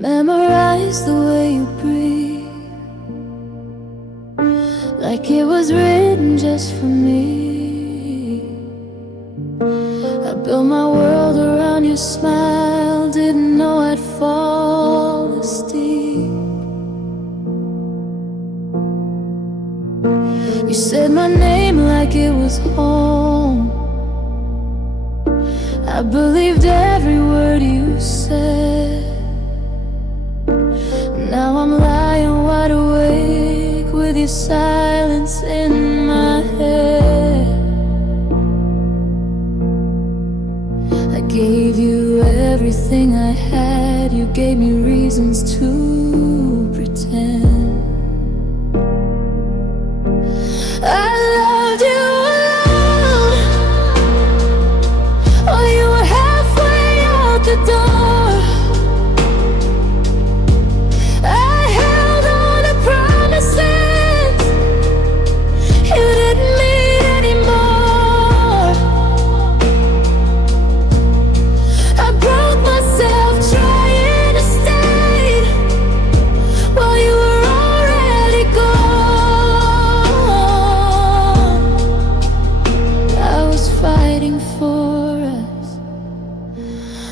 Memorize the way you breathe, like it was written just for me. I built my world around your smile, didn't know I'd fall this deep. You said my name like it was home. I believed every word you said. Now I'm lying wide awake with your silence in my head. I gave you everything I had. You gave me reasons to pretend. I loved you alone while you were halfway out the door.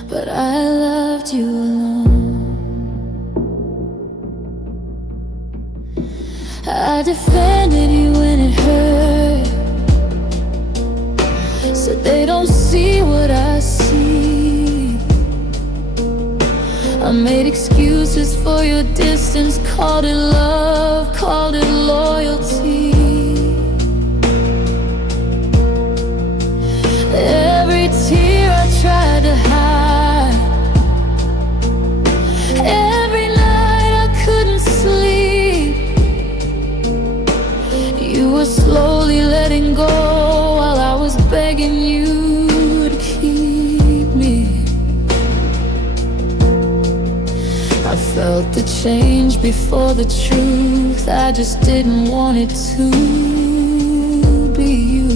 But I loved you alone. I defended you when it hurt. Said they don't see what I see. I made excuses for your distance, called it love, called it loyalty. Every tear I tried to hide, every night I couldn't sleep. You were slowly letting go while I was begging you to keep me. I felt the change before the truth. I just didn't want it to be you.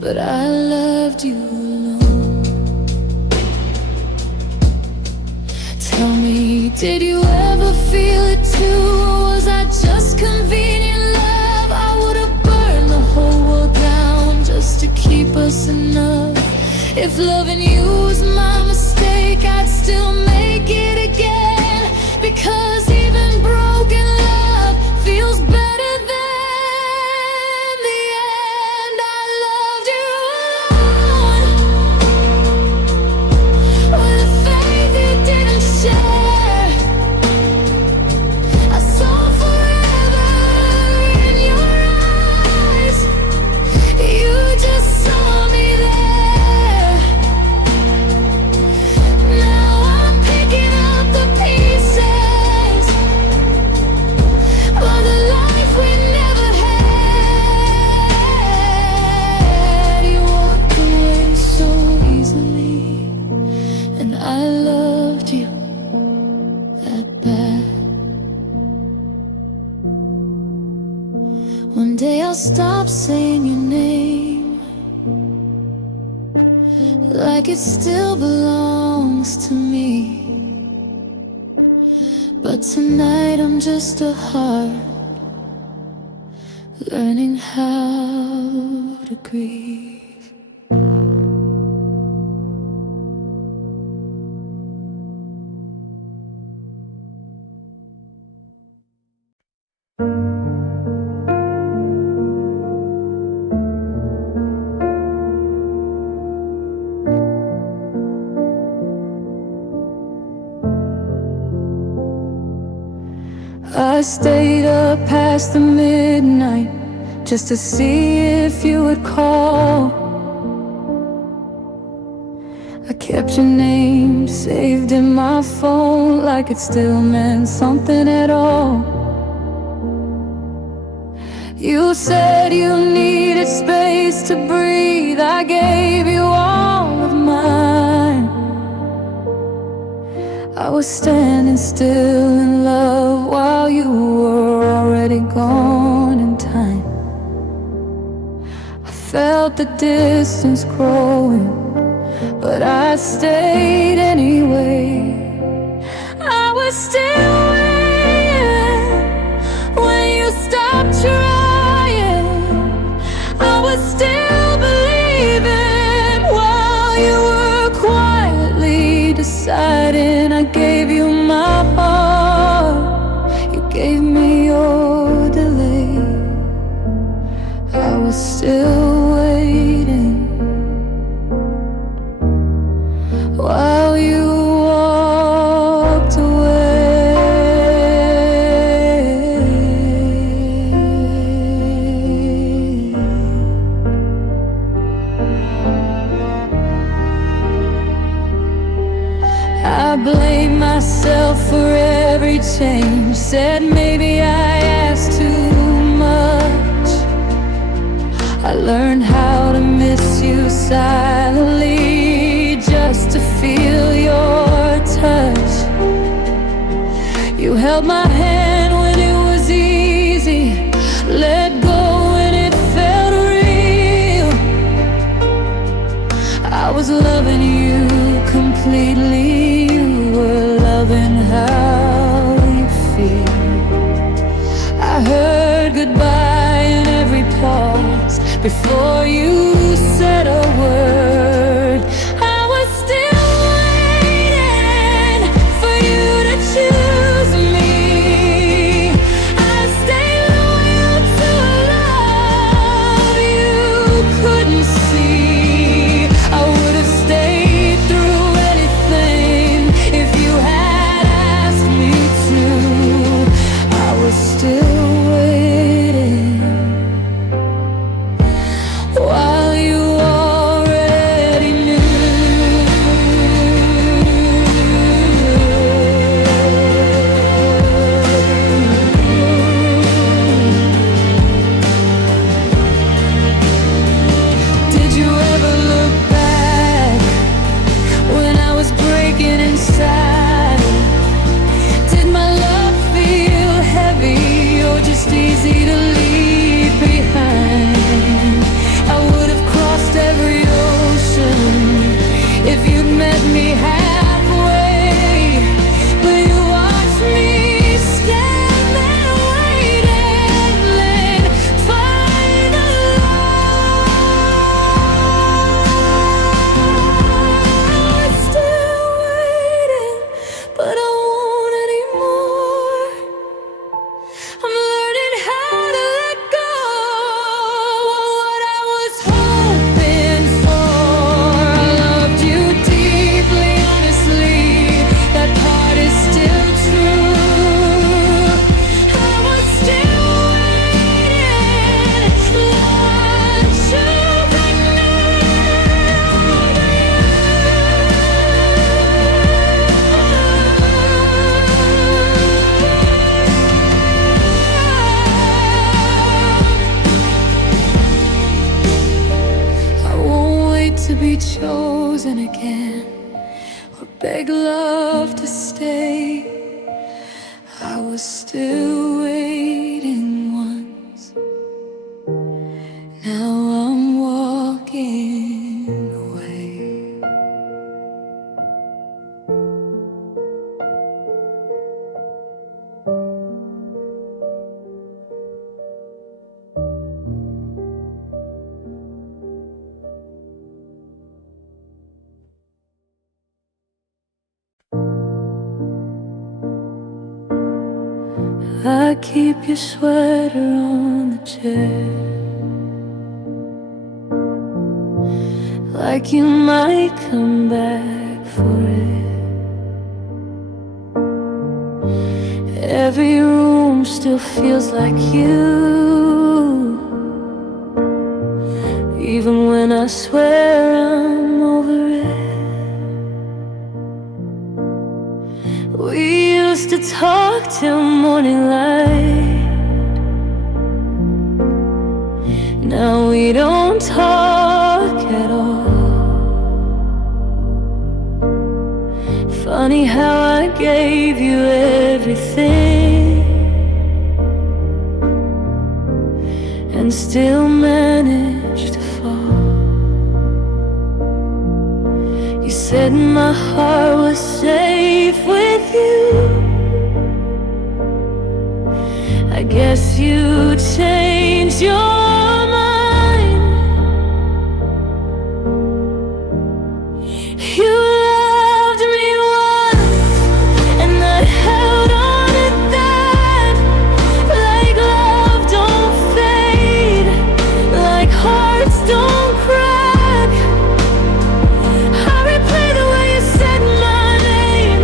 But I loved you alone. Tell me, did you ever feel it too? Or was I just convenient love? I would've burned the whole world down just to keep us enough. If loving you was my mistake, I'd still make it again. Because even broken love feels better. One day I'll stop saying your name, like it still belongs to me. But tonight I'm just a heart learning how to grieve. I stayed up past the midnight, just to see if you would call. I kept your name saved in my phone like it still meant something at all. You said you needed space to breathe. I gave you all of mine. I was standing still in love while you were already gone in time. I felt the distance growing, but I stayed anyway. I was still waiting when you stopped trying. I was still believing while you were quietly deciding. I gave you my heart, you gave me your delay. I was still waiting while you walked away. I blame myself for every change. Said maybe I asked too much. I learned how to miss you silently, just to feel your touch. You held my hand when it was easy, let go when it felt real. I was loving you completely, you were loving how you feel. I heard goodbye in every pause before you said a word. I was still waiting for you to choose me. I stayed loyal to a love you couldn't see. I would have stayed through anything if you had asked me to. I was still waiting while you already knew. Did you ever look back when I was breaking inside? Did my love feel heavy or just easy to leave behind? I would have crossed every ocean if you'd met me halfway, but you watched me stand there waiting, then find the light. I'm still waiting, but I won't anymore. I'm learning how to let go of what I was hoping for. I loved you deeply, honestly, that part is still true. I was still waiting, not sure right I won't wait to be chosen again or beg love to stay. I was still waiting once, now I'm walking away. I keep your sweater on the chair, like you might come back for it. Every room still feels like you. and I swear I'm over it. We used to talk till morning light. Now we don't talk at all. Funny how I gave you everything and still managed to fall. You said my heart was safe with you. I guess you changed your mind. You loved me once, and I held on to that. Like love don't fade, like hearts don't crack. I replay the way you said my name,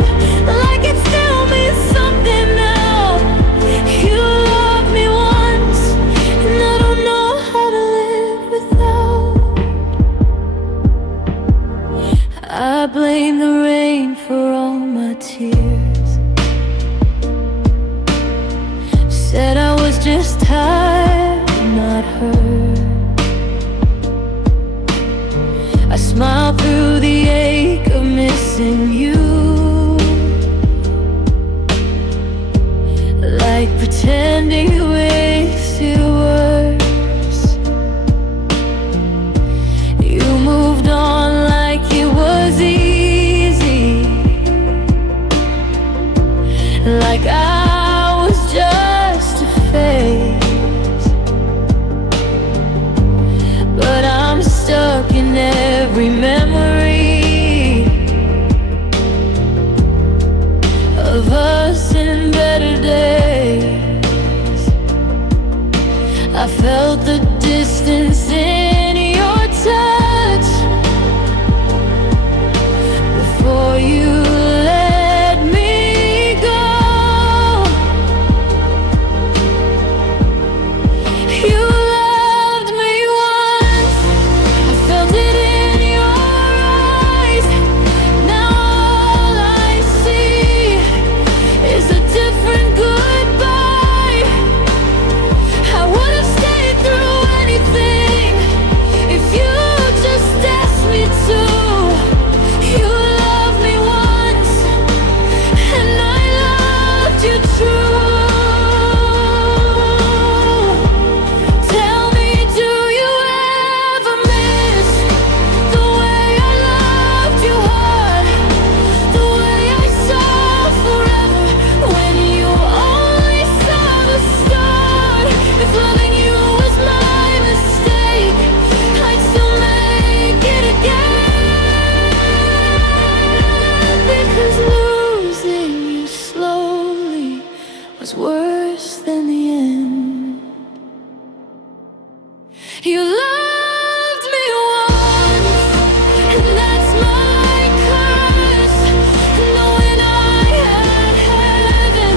like it still means something now. You loved me once, and I don't know how to live without. I blame the rain for all my tears. Said I was just tired, not hurt. I smiled through the ache of missing you, like pretending it makes it worse. You moved on like it was easy, like I was just a phase. But I'm stuck in every memory of us in better days. I felt the distance in your touch before you let me go. You loved me once, I felt it in your eyes. Now all I see is a different goodbye. I would have stayed through anything if you just asked me to. You loved me once, and I loved you true. Tell me, do you ever miss the way I loved you hard, the way I saw forever when you only saw the start? If loving you was my mistake, I'd still make it again, because losing you slowly was worse than the end. You loved me once, and that's my curse. Knowing I had heaven,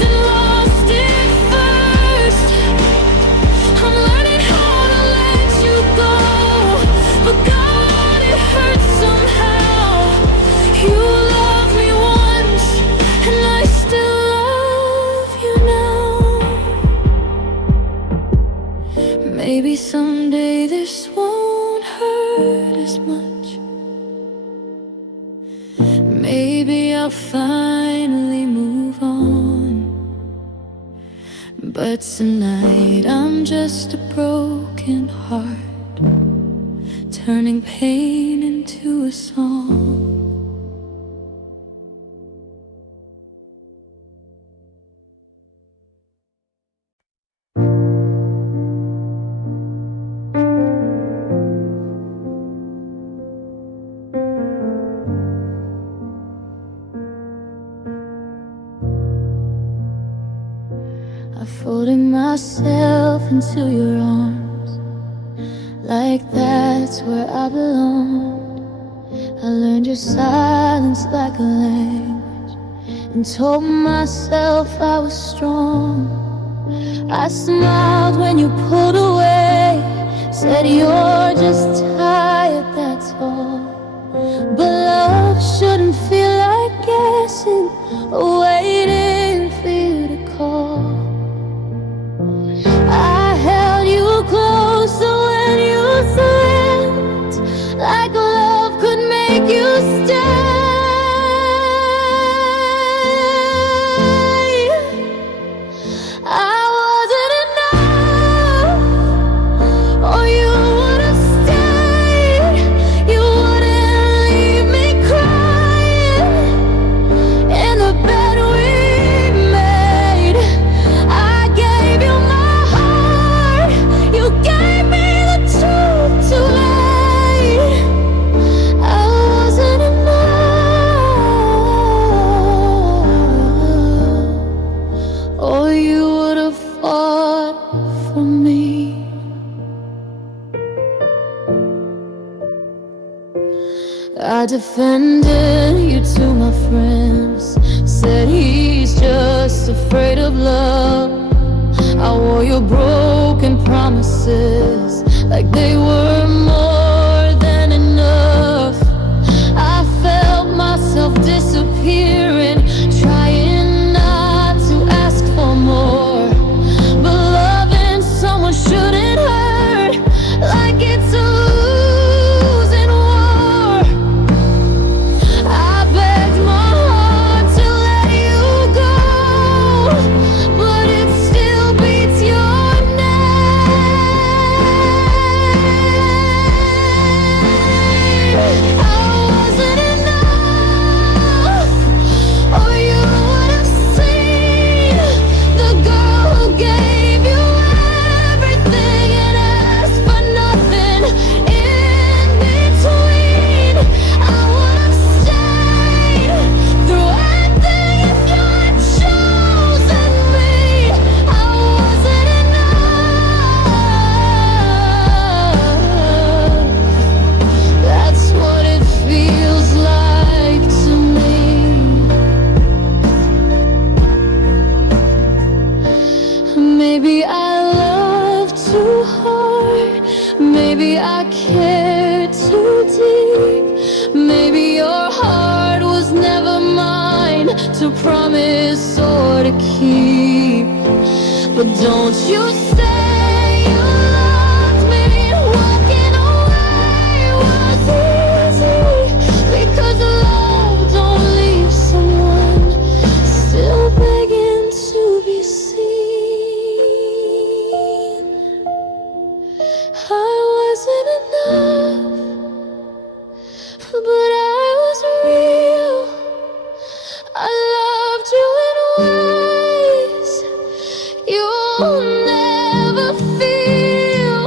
then lost it first. I'm learning how to let you go, but God, it hurts somehow. You loved me once, and I still love you now. Maybe someday this won't hurt as much. Maybe I'll finally move on. But tonight I'm just a broken heart, turning pain into a song. I folded myself into your arms, like that's where I belonged. I learned your silence like a language, and told myself I was strong. I smiled when you pulled away, Said you're just tired, that's all. But love shouldn't feel like guessing, waiting for you to call. I held you closer when you slipped, like love could make you stay. I wasn't enough, or you would have stayed. You wouldn't leave me crying in the bed we made. I gave you my heart, you gave me the truth too late. I wasn't enough, or you would have fought for me. I defended you to my friends, said he's just afraid of love. I wore your broken promises like they were more than enough. I felt myself disappearing, trying not to ask for more. But loving someone shouldn't hurt like it's a losing war. I begged my heart to let you go, but it still beats your name. I wasn't enough, or you would have seen the girl who gave you everything and asked for nothing in between. I would have stayed through anything if you had chosen me. I wasn't enough. That's what it feels like to me. Maybe I loved too hard, maybe I cared too deep. Maybe your heart was never mine to promise or to keep. But don't you say you loved me. Walking away was easy, because love don't leave someone still begging to be seen. I wasn't enough, but I was real. I loved you in ways you'll never feel.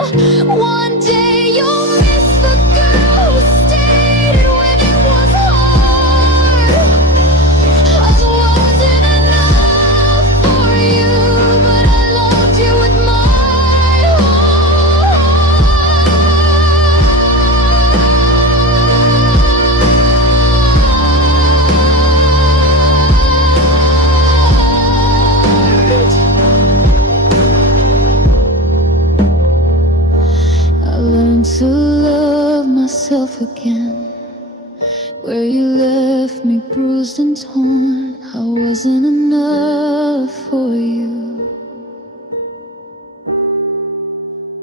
One day you'll miss the girl who stayed when it was hard. I wasn't enough for you, but I loved you with my I learned to love myself again, where you left me bruised and torn. I wasn't enough for you,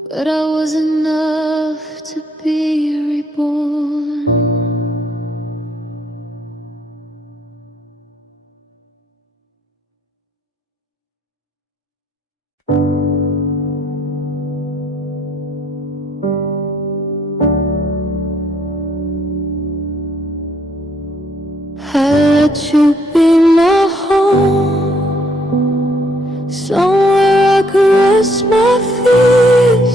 but I was enough to be reborn. I let you be my home, somewhere I could rest my fears.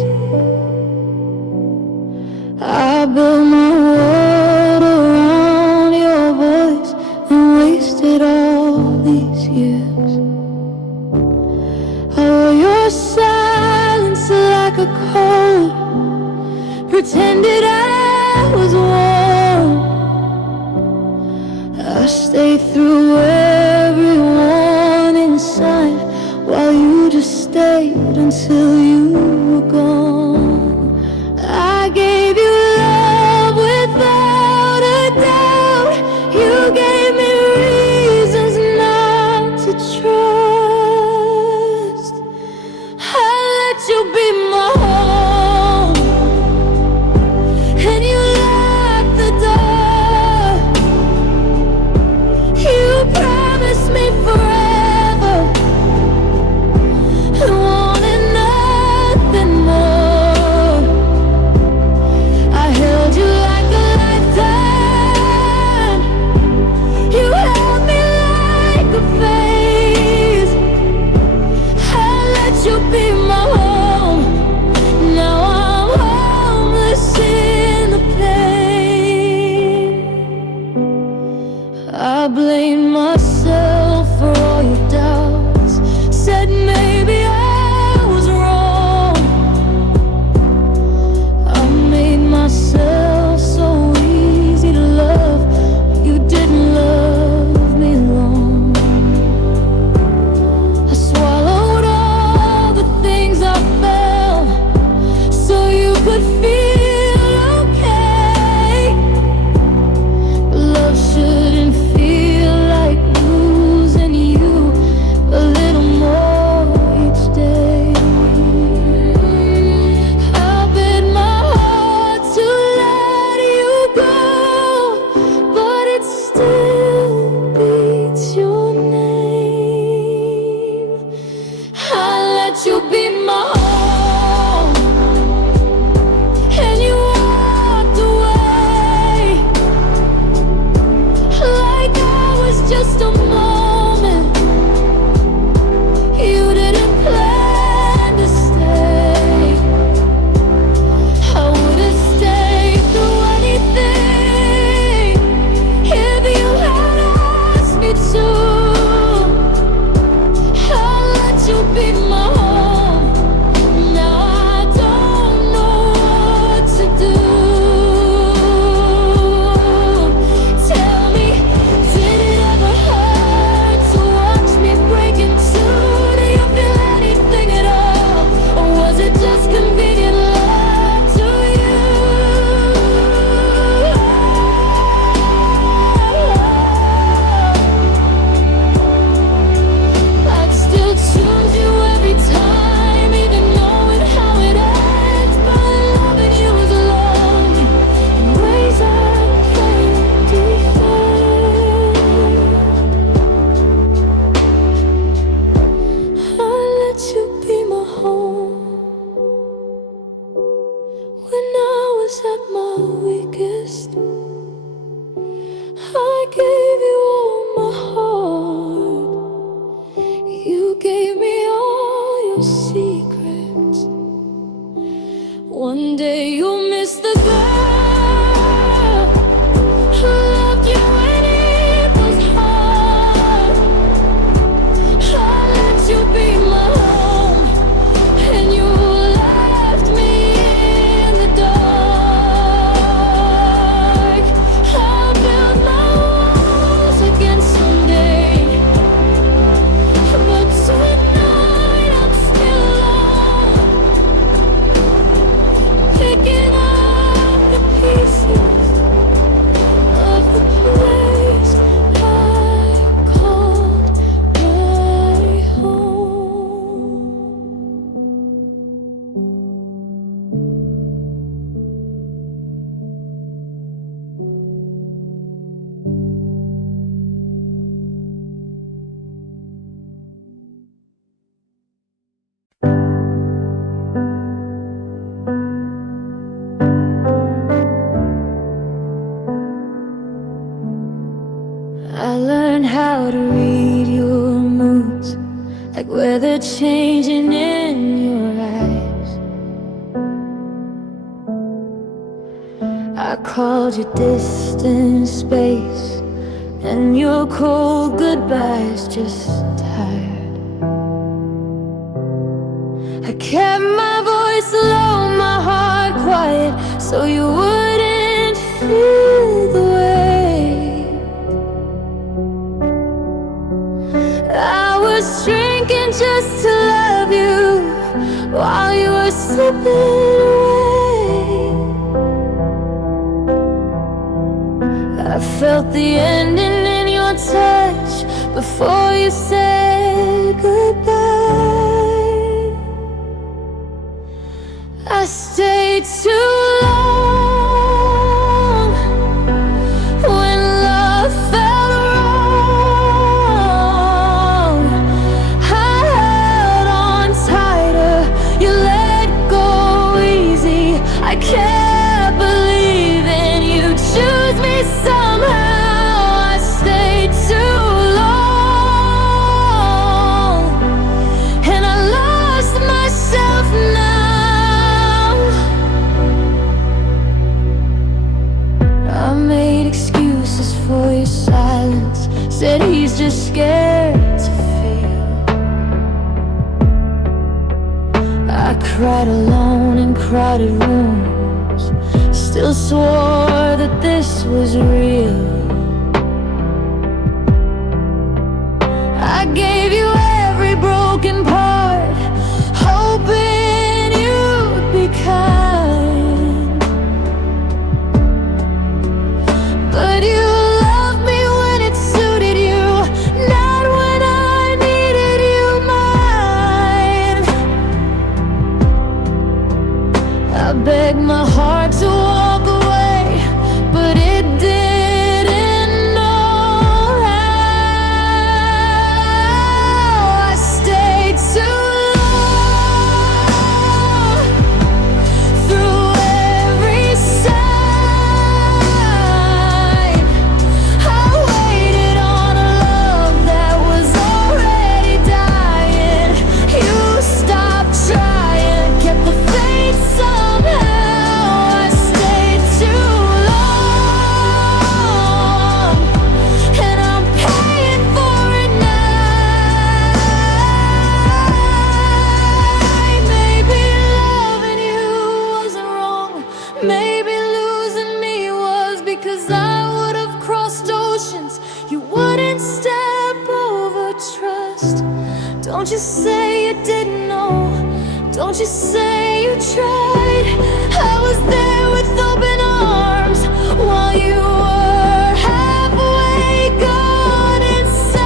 I built my world around your voice and wasted all these years. I wore your silence like a coat, pretended I was warm. I stayed through every warning sign while you just stayed until you were gone. gave me all your secrets. One day you'll miss the girl who loved you when it was hard. I let you be my home, and you left me in the dark. I'll build my walls again someday, but tonight I'm still alone, picking up the pieces of the place I called my home. I learned how to read your moods, like weather changing in your eyes. I called you distant space, and your cold goodbyes just tired. I kept my voice low, my heart quiet, so you wouldn't feel the weight. I was drinking just to love you while you were slipping away. I felt the ending in your touch before you said goodbye. I stayed too long when love felt wrong. I held on tighter, you let go easy. I kept believing you'd choose me somehow. I stayed too long, and I lost myself now. I made excuses for your silence, said he's just scared to feel. I cried alone in crowded rooms, still swore that this was real. I gave you every broken part, hoping you'd be kind. But you loved me when it suited you, not when I needed you mine. I begged my heart to walk away, but it didn't know how. I stayed too long through every sign. I waited on a love that was already dying. You stopped trying, kept the faith somehow. I stayed too long, and I'm paying for it now. Maybe loving you wasn't wrong, maybe losing me was, because I would have crossed oceans, you wouldn't step over trust. Don't you say you didn't know, don't you say you tried. I was there with open arms while you were halfway gone inside.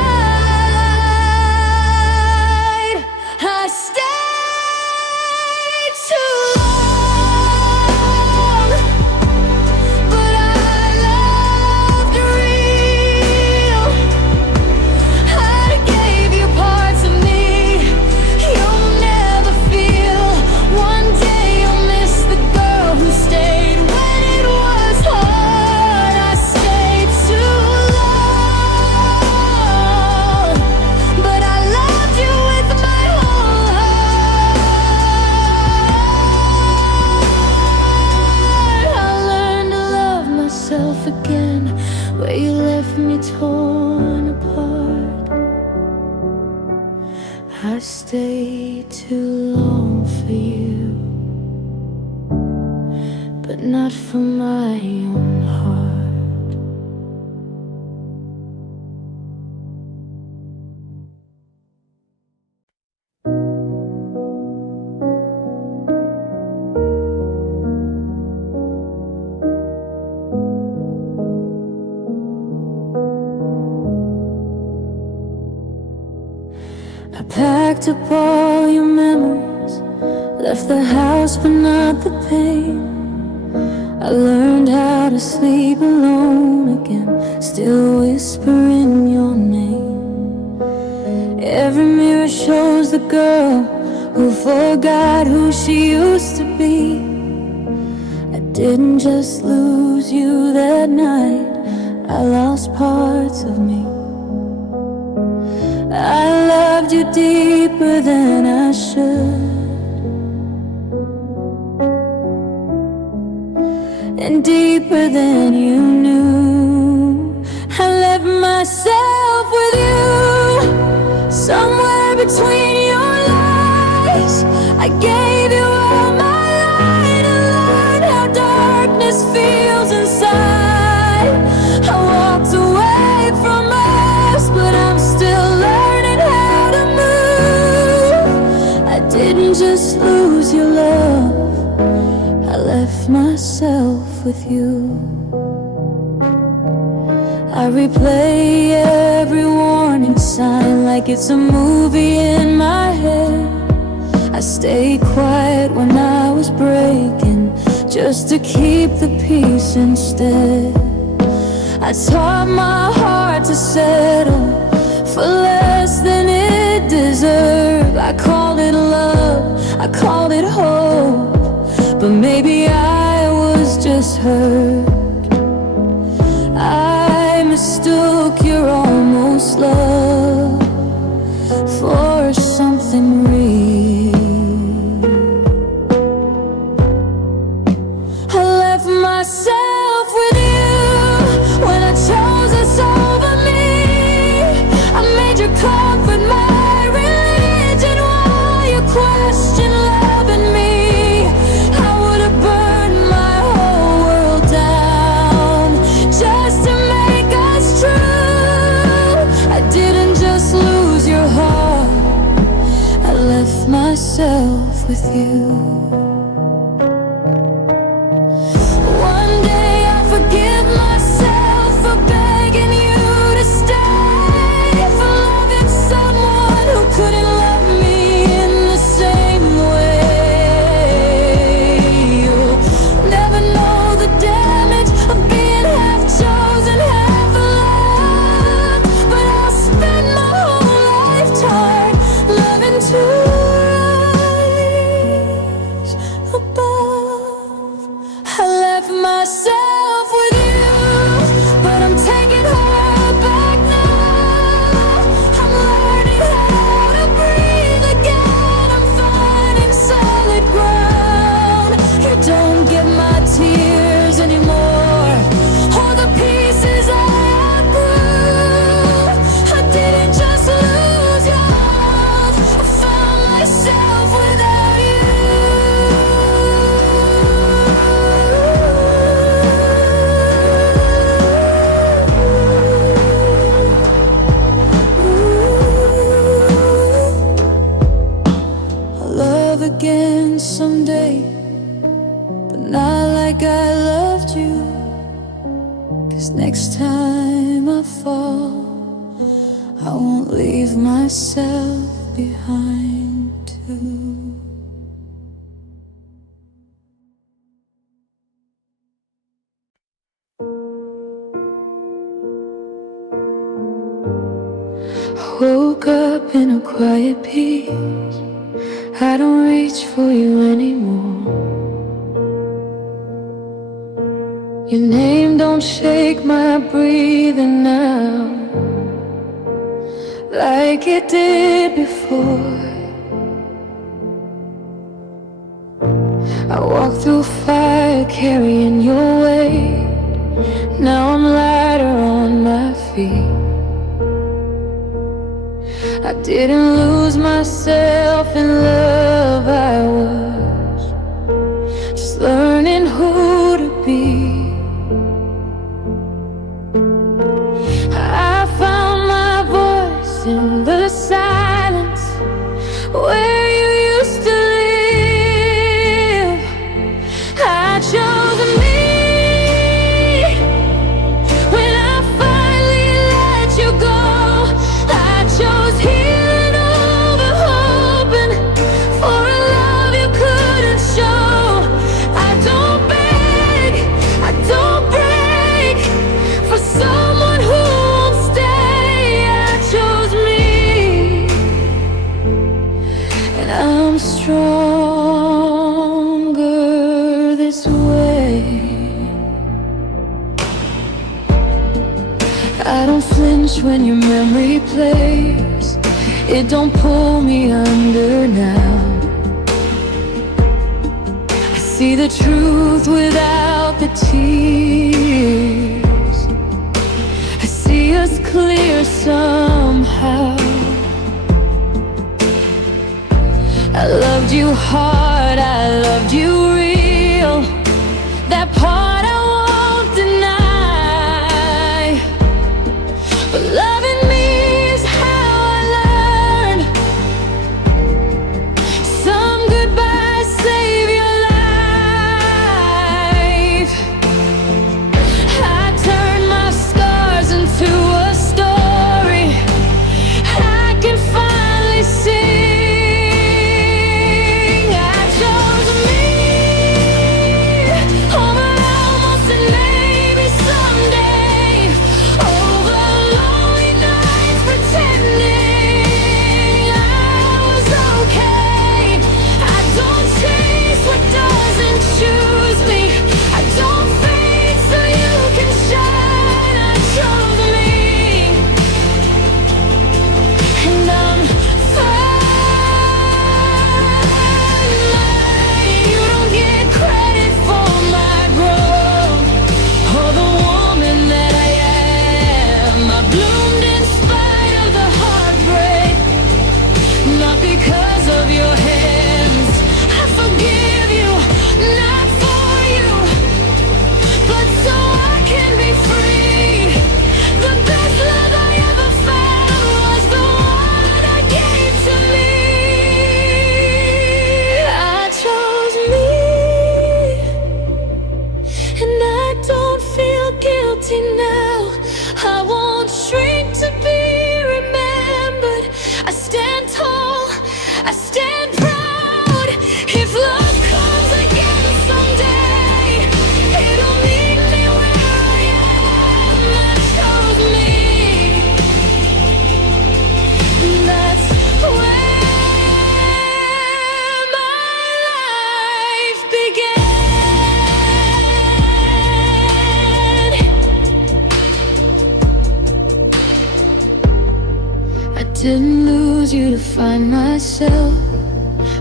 I stayed too long, but I loved real. I gave you parts of me you'll never feel. One day you'll miss the girl who stayed when it was hard. stay too long for you, but not for my own heart. I packed up all your memories, left the house but not the pain. I learned how to sleep alone again, still whispering your name. Every mirror shows the girl who forgot who she used to be. I didn't just lose you that night, I lost parts of me. I loved you deeper than I should, and deeper than you knew. I left myself with you, somewhere between your lies. I gave you all my light and learned how darkness feels inside. I walked away from us, but I'm still learning how to move. I didn't just lose your love, I left myself with you. I replay every warning sign like it's a movie in my head. I stayed quiet when I was breaking, just to keep the peace instead. I taught my heart to settle for less than it deserved. I called it love, I called it hope, but maybe I was just hurt. I mistook your almost love for something real. I left myself with you when I chose us over me. I made your comfort my religion while you questioned love in me. I would have burned my whole world down just to make us true. I didn't just lose your heart, I left myself with you. One day I'll forgive myself for begging you to stay, for loving someone who couldn't love me in the same way. You'll never know the damage of being half chosen, half loved, but I'll spend my whole lifetime loving to rise above. I left myself with you, but I'm taking her back now. I'm learning how to breathe again, I'm finding solid ground. You don't get my tears anymore, or the pieces I outgrew. I didn't just lose your love, I found myself without you. I'll love again someday, but not like I loved you. 'Cause next time I fall, I won't leave myself behind too. I woke up in a quiet peace, I don't reach for you anymore. Your name don't shake my breathing now like it did before. I walk through fire carrying your weight, now I'm lighter on my feet. I didn't lose my myself in love. I was just learning who to be. I found my voice in the silence where you used to live. I chose me. When I finally let you go, I chose healing over hoping for a love you couldn't show. I don't beg, I don't break for someone who won't stay. I chose me, and I'm stronger this way. I don't flinch when your memory plays. It don't pull me under now. I see the truth without the tears. I see us clear somehow. I loved you hard, I loved you real. That part I won't deny. But loving me is how I learned. Some goodbyes save your life. I turned my scars into a story I can finally sing. I chose me over almost and maybe someday, over lonely nights pretending I was okay. I don't chase what doesn't choose me. I don't fade so you can shine. I chose me, and I'm fine. You don't get credit for my growth or the woman that I am. I bloomed in spite of the heartbreak, not because of your hands. I forgive you, not for you, but so I can be free. The best love I ever found was the one I gave to me. I chose me, and I don't feel guilty now. I won't shrink to be remembered. I stand tall, I stand proud. If love comes again someday, it'll meet me where I am. I chose me, and that's where my life began. I didn't lose you to find myself.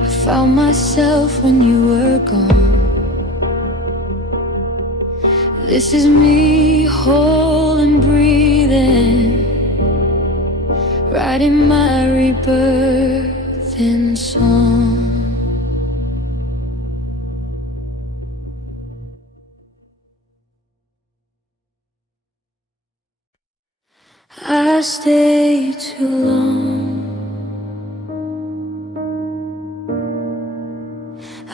I found myself when you were gone. This is me whole and breathing, writing my rebirth in song. I stayed too long.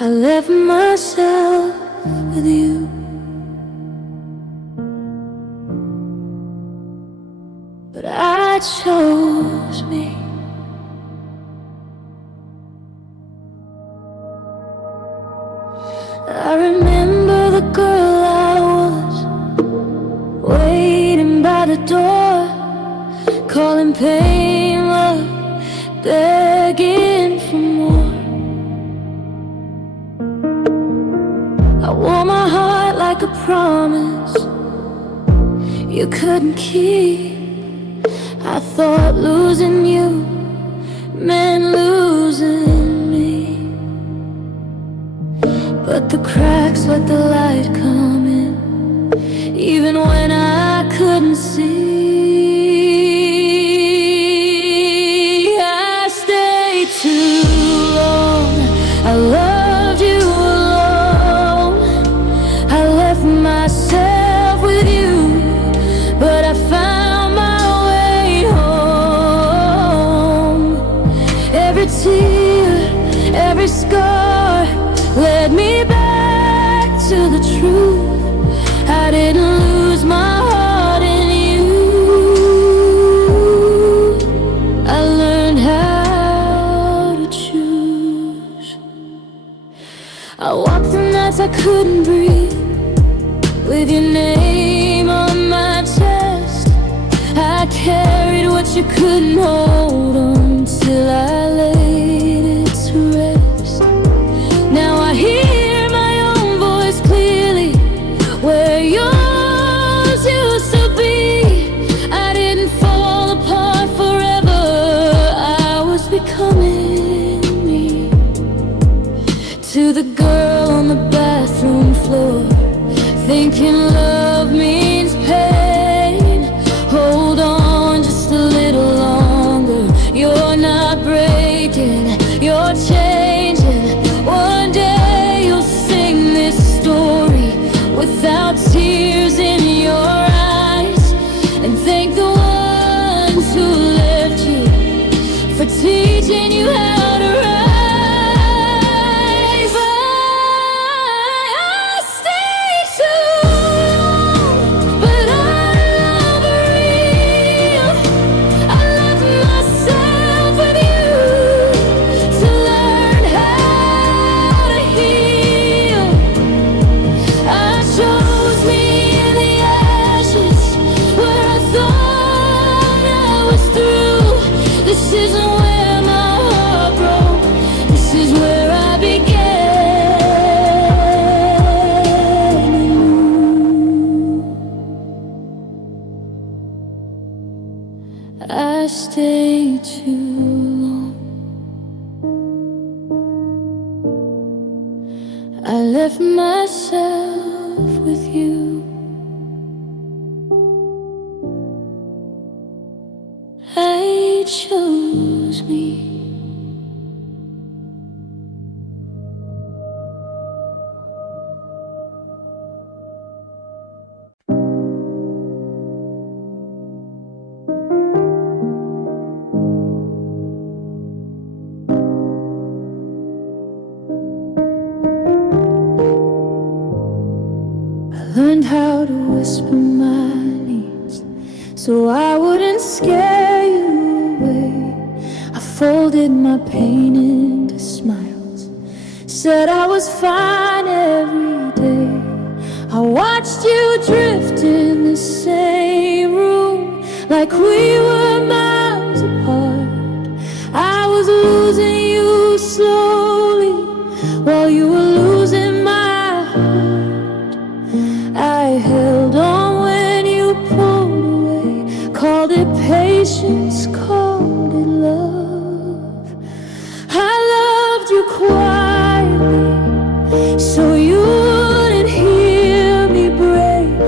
I left myself with you. But I chose me. I remember the girl I was, waiting by the door, calling pain love, begging for more. I wore my heart like a promise you couldn't keep. I thought losing you meant losing me, but the cracks let the light come in, even when I couldn't see. I stayed every scar led me back to the truth. I didn't lose my heart in you. I learned how to choose. I walked the nights I couldn't breathe, with your name on my chest. I carried what you couldn't hold on till I laid it to rest. Now I hear my own voice clearly where yours used to be. I didn't fall apart forever, I was becoming me. To the girl on the bathroom floor, thinking love means pain, hold on just a little longer. You're not breaking, you're changing. One day you'll sing this story without tears in your eyes, and thank the ones who left you for teaching you how to rise. I stay too long, but I love real. I left myself with you to learn how to heal. I chose me in the ashes where I thought I was through. This isn't where my heart broke, this is where I began anew. I stayed too long, I left myself with you. I chose me. Learned how to whisper my needs so I wouldn't scare you away. I folded my pain into smiles, said I was fine every day. I watched you drift in the same room like we were miles apart. I was losing you slowly while you were losing my heart. I held on when you pulled away, called it patience, called it love. I loved you quietly so you wouldn't hear me break.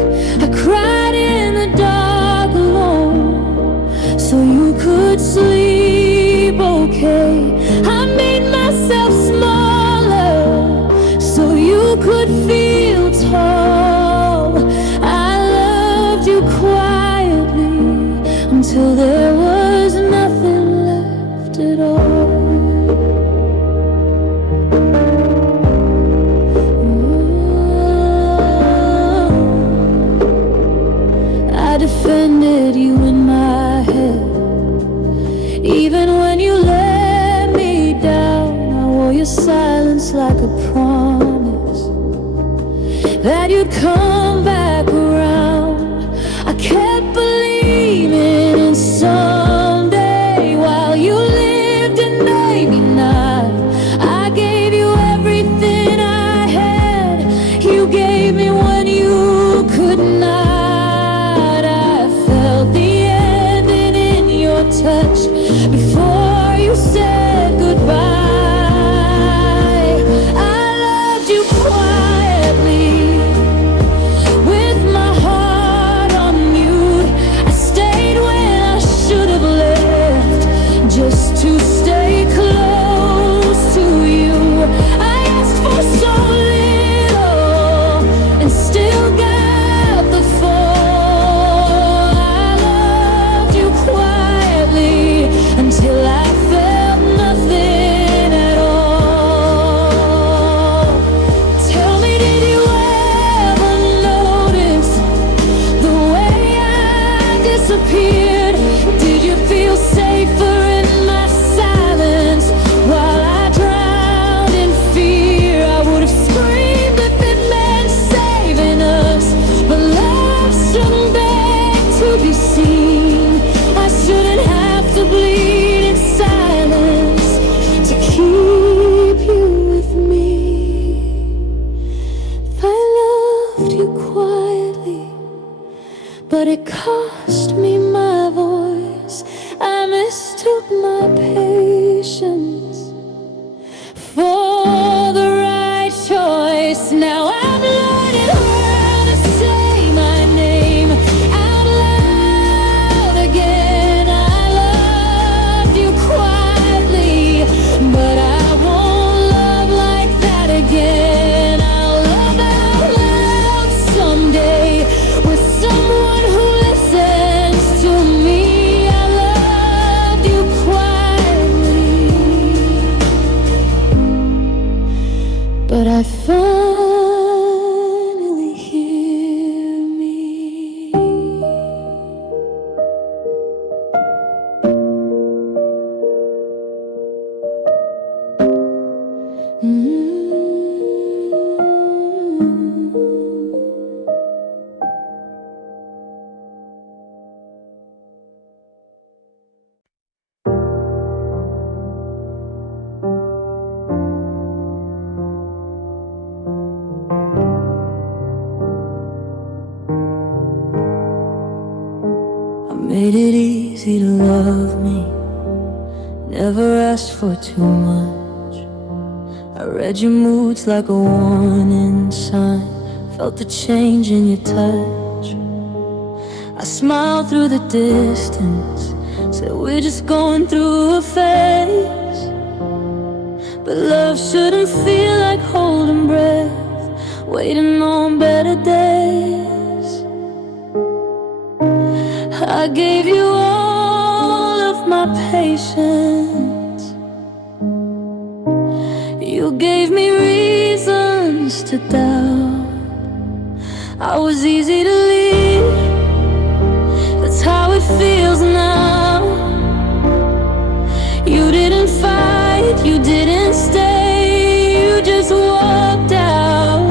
I cried in the dark alone so you could sleep okay. I made myself smaller so you could feel tall. Quietly until there was nothing left at all. I defended you in my head, even when you let me down. I wore your silence like a promise that you'd come back around. I kept believing in someday while you lived and maybe not. I gave you everything I had, you gave me when you could not. I felt the ending in your touch before you said goodbye. I loved you quietly Now I'm learning how to say my name out loud again. I loved you quietly, but I won't love like that again. I'll love out loud someday with someone who listens to me. I loved you quietly, but I finally hear me. I made it easy to love me, never asked for too much. I read your moods like a warning sign, felt the change in your touch. I smiled through the distance, said we're just going through a phase. But love shouldn't feel like holding breath, waiting on better days. I gave you all of my patience, you gave me reasons to doubt. I was easy to leave, that's how it feels now. You didn't fight, you didn't stay, you just walked out.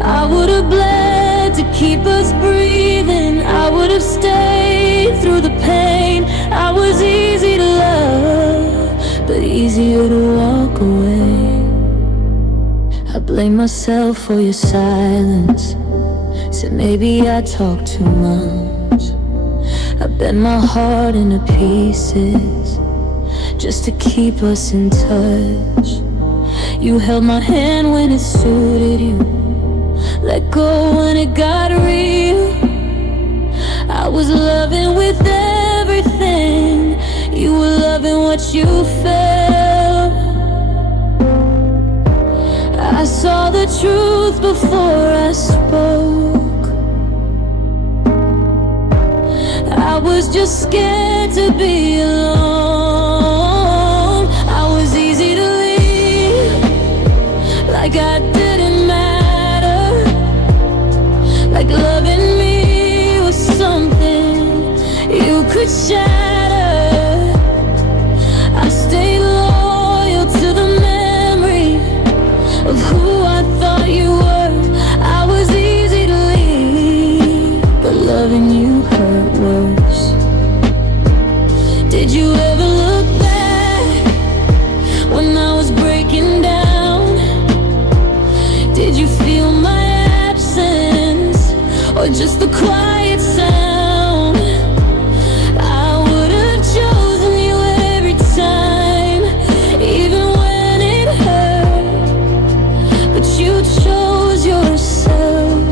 I would've bled to keep us breathing, I would've stayed through the pain. I was easy to love, but easier to walk away. I blame myself for your silence, said maybe I talk too much. I bent my heart into pieces just to keep us in touch. You held my hand when it suited you, let go when it got real. I was loving with everything, you were loving what you felt. I saw the truth before I spoke, I was just scared to be alone. I was easy to leave, like I didn't matter, like loving me was something you could shatter. I stayed loyal to the memory of who I thought you were. I was easy to leave, but loving you hurt worse. Did you ever look back when I was breaking down? Did you feel my absence, or just the quiet sound? I would have chosen you every time, even when it hurt, but you chose yourself,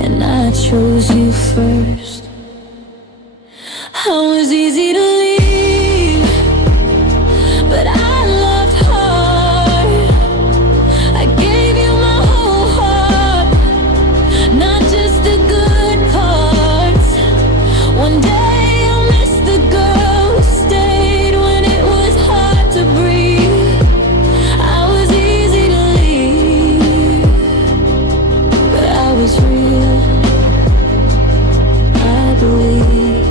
and I chose you first. I was easy to leave, but I loved hard. I gave you my whole heart, not just the good parts. One day I'll miss the girl who stayed when it was hard to breathe. I was easy to leave, but I was real, I believe.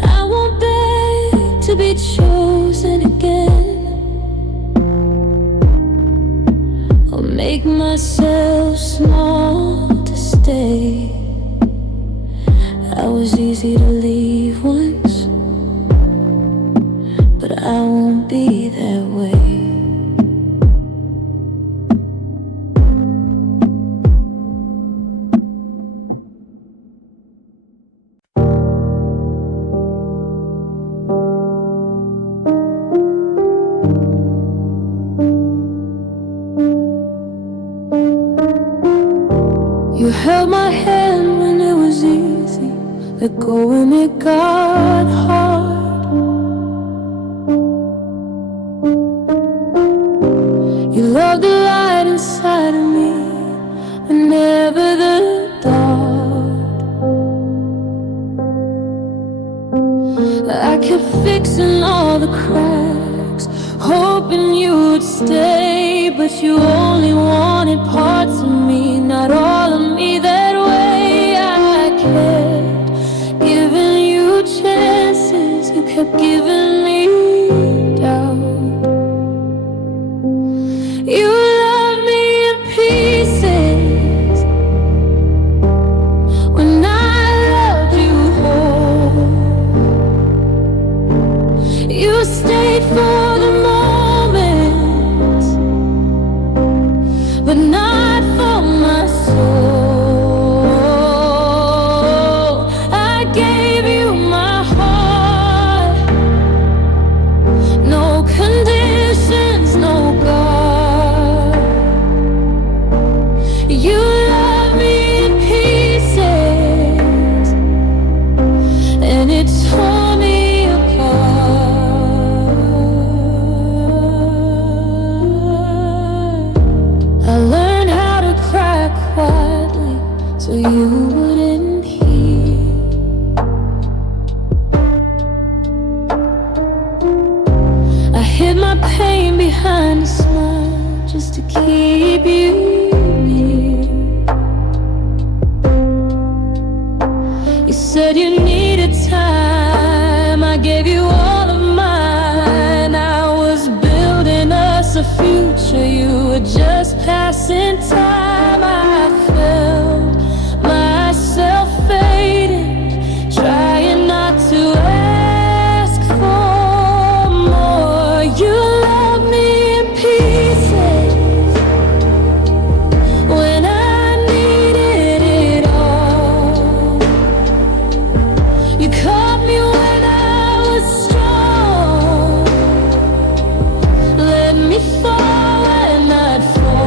I won't beg to be chosen again, or make myself small to stay. I was easy to leave once, but I won't be that way. hard, hard. You love the light inside of me, whenever the dark. I kept fixing all the cracks, hoping you would stay, but you only wanted parts of me, not all of me. That way I kept giving you chances, you kept giving me doubt. You love me in pieces when I loved you whole. You stayed for the moment, but not for my soul. I gave you my heart, no conditions, no guard. You love me in pieces, and it tore me apart. I learned how to cry quietly so you wouldn't hear. I hid my pain behind a smile just to keep you near. You said you needed time, I gave you all of mine. I was building us a future, you were just passing time. I felt myself fading, trying not to ask for more. You love me in pieces when I needed it all. You caught me when I was strong, let me fall when I'd fall.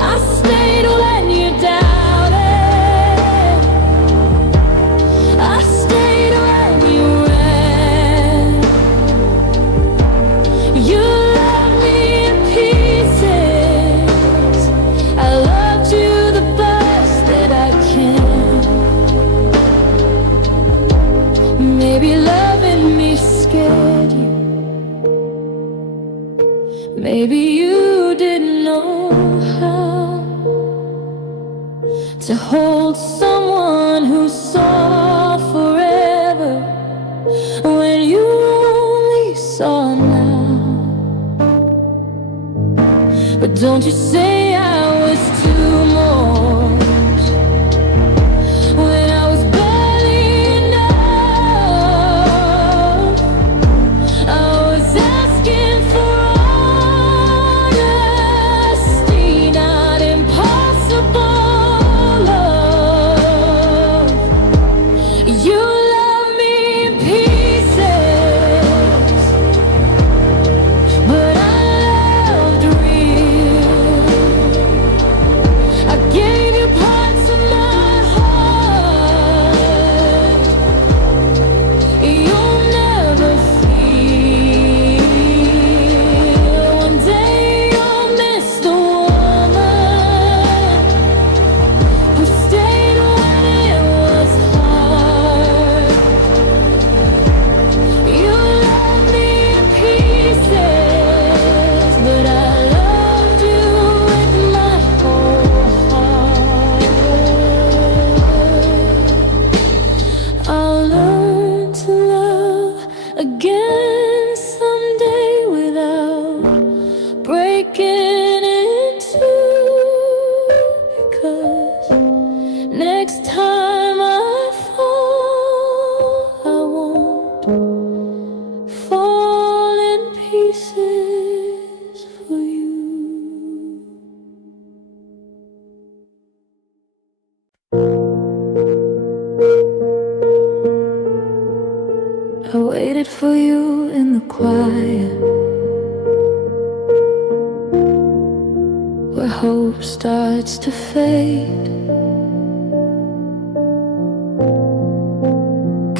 I stayed when you doubted, I stayed when you ran. You love me in pieces, I loved you the best that I can. Maybe loving me scared you, maybe you didn't know how to hold someone who saw forever when you only saw now. But don't you say I was too much when I was barely enough. I was asking for honesty, not impossible love. You love me in pieces, but I loved real. I gave you parts of my heart you'll never feel. One day you'll miss the woman who stayed when it was hard. You love me in pieces, but I loved you with my whole heart. I'll learn to love again someday without breaking into, because next time I fall, I won't fall in pieces for you. I waited for you in the quiet, where hope starts to fade.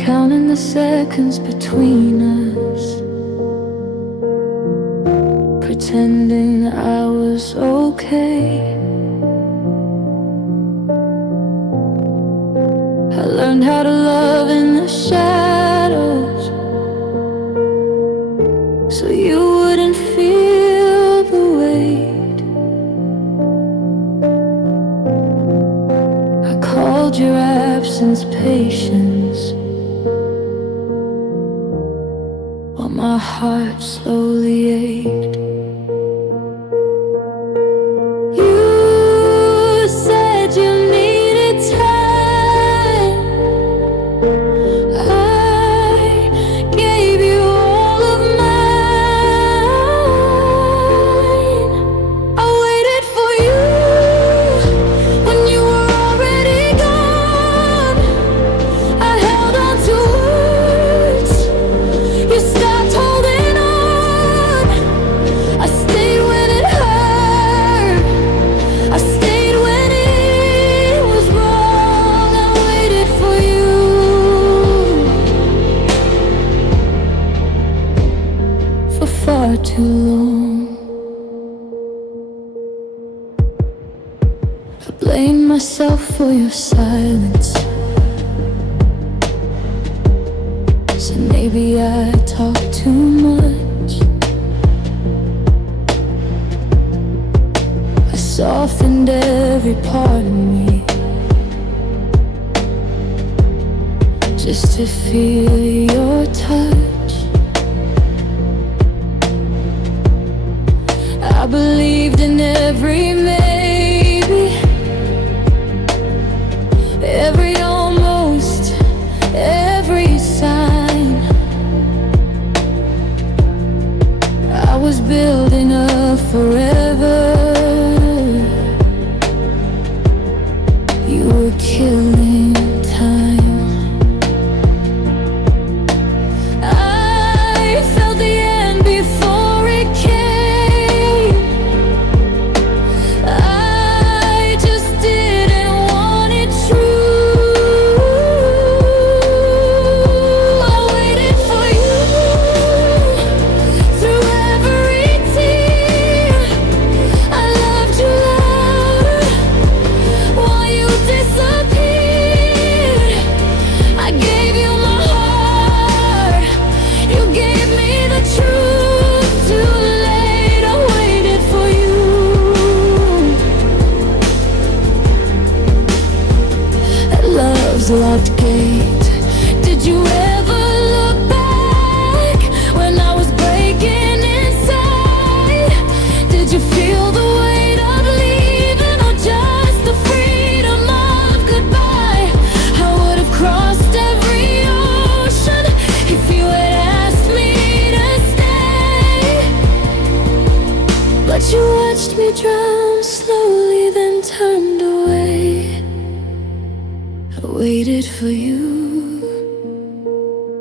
counting the seconds between us, pretending I was okay. I learned how to love in the shadows, so you wouldn't feel the weight. I called your absence patience, while my heart slowly ached. You said you needed time. I gave you all of mine. I waited for you when you were already gone. I held on to words you stopped holding on. I stayed when it hurt. I stayed when it was wrong. I waited for you for far too long. I blame myself for your silence. So maybe I talk too much. I softened every part of me just to feel your touch. I believed in every maybe, every almost, every sign. I was building a forever. You were killing time. I felt the end before it came. I just didn't want it true. I waited for you through every tear. I loved you louder while you disappeared. I gave you my heart, you gave me the truth. Too late, I waited for you. At love's locked gate, did you ever look back when I was breaking inside? Did you feel the weight of leaving, or just the freedom of goodbye? I would have crossed every ocean if you had asked me to stay. But you watched me drown slowly, then turned away. I waited for you,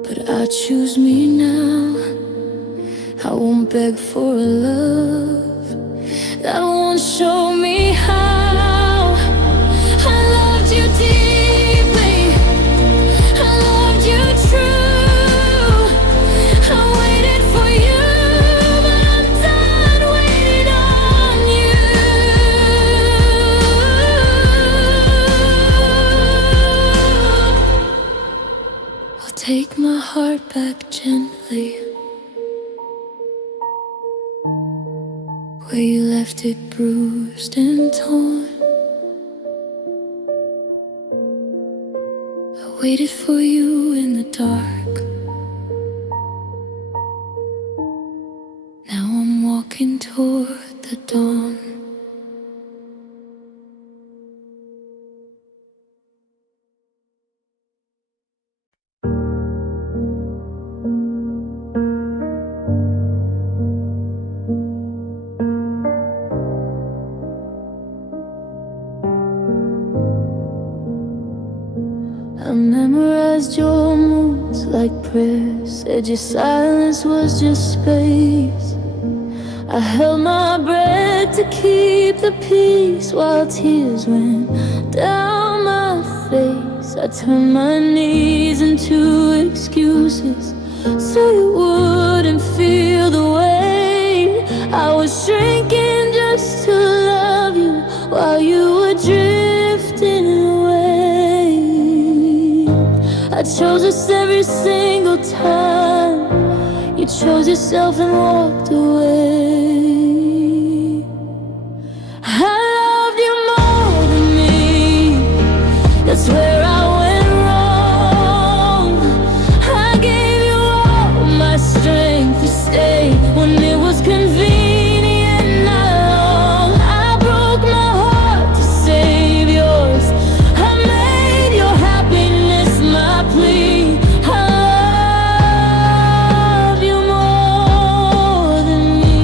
but I choose me now. I won't beg for a love that won't show me how. I loved you deeply, I loved you true. I waited for you, but I'm done waiting on you. I'll take my heart back gently, where you left it bruised and torn. I waited for you in the dark. Now I'm walking toward the dawn. I memorized your moods like prayers. Said your silence was just space. I held my breath to keep the peace while tears went down my face. I turned my knees into excuses so you wouldn't feel the weight. I was shrinking just to love you while you were drifting away. I chose us every single time. You chose yourself and walked away. I loved you more than me. That's where I went wrong. I gave you all my strength to stay when it was convenient, not long. I broke my heart to save yours. I made your happiness my plea. I love you more than me.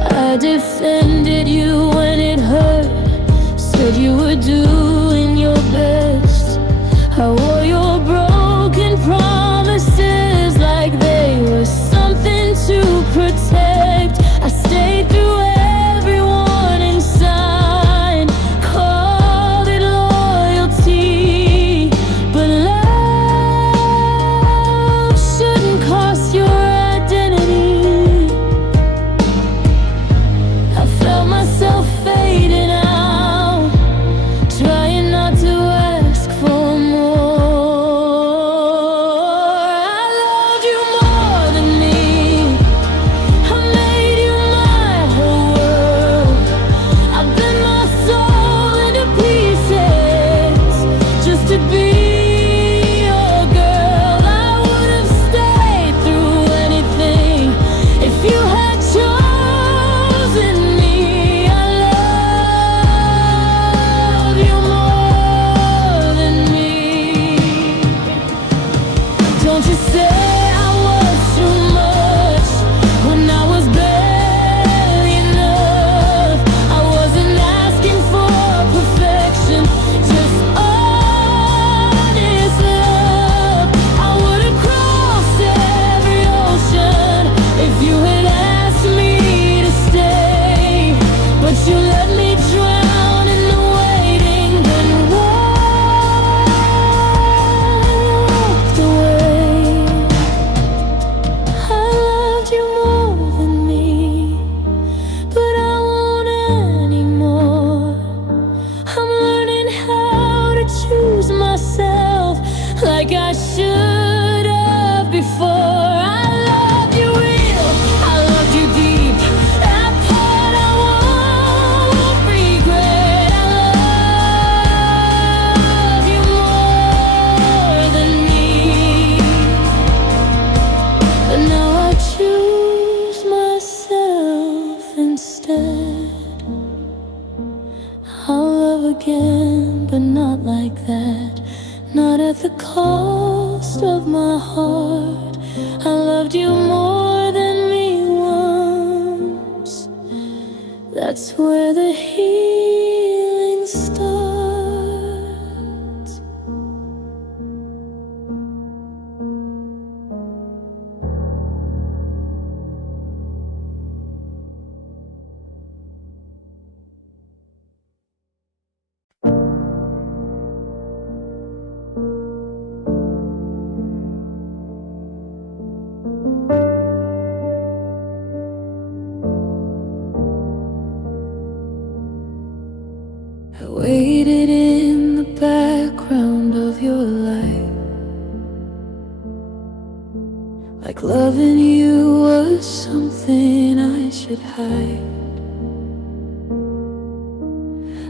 I defended you when it hurt, said you were doing your best. I wore your broken promises like they were something to protect. I stayed through every warning sign, called it loyalty, but love shouldn't cost your identity. I felt myself fading out, trying not to ask for more. I loved you more than me. I made you my whole world. I bent my soul into pieces just to be your girl. I would have stayed through anything if you had chosen me. I love you more than me. Don't you say I was too much when I was barely enough. I wasn't asking for perfection, just honest love. I would have crossed every ocean if you had asked me to stay, but you let me drown in the waiting, then walked away. I loved you more than me, but I won't anymore. I'm learning how to choose myself like I should have before. I loved you real, I loved you deep. That part I won't regret. I love you more than me, but now I choose myself instead. I'll love again, but not like that. Not at the cost of my heart. I loved you more than me once. That's where the healing starts. I waited in the background of your life, like loving you was something I should hide.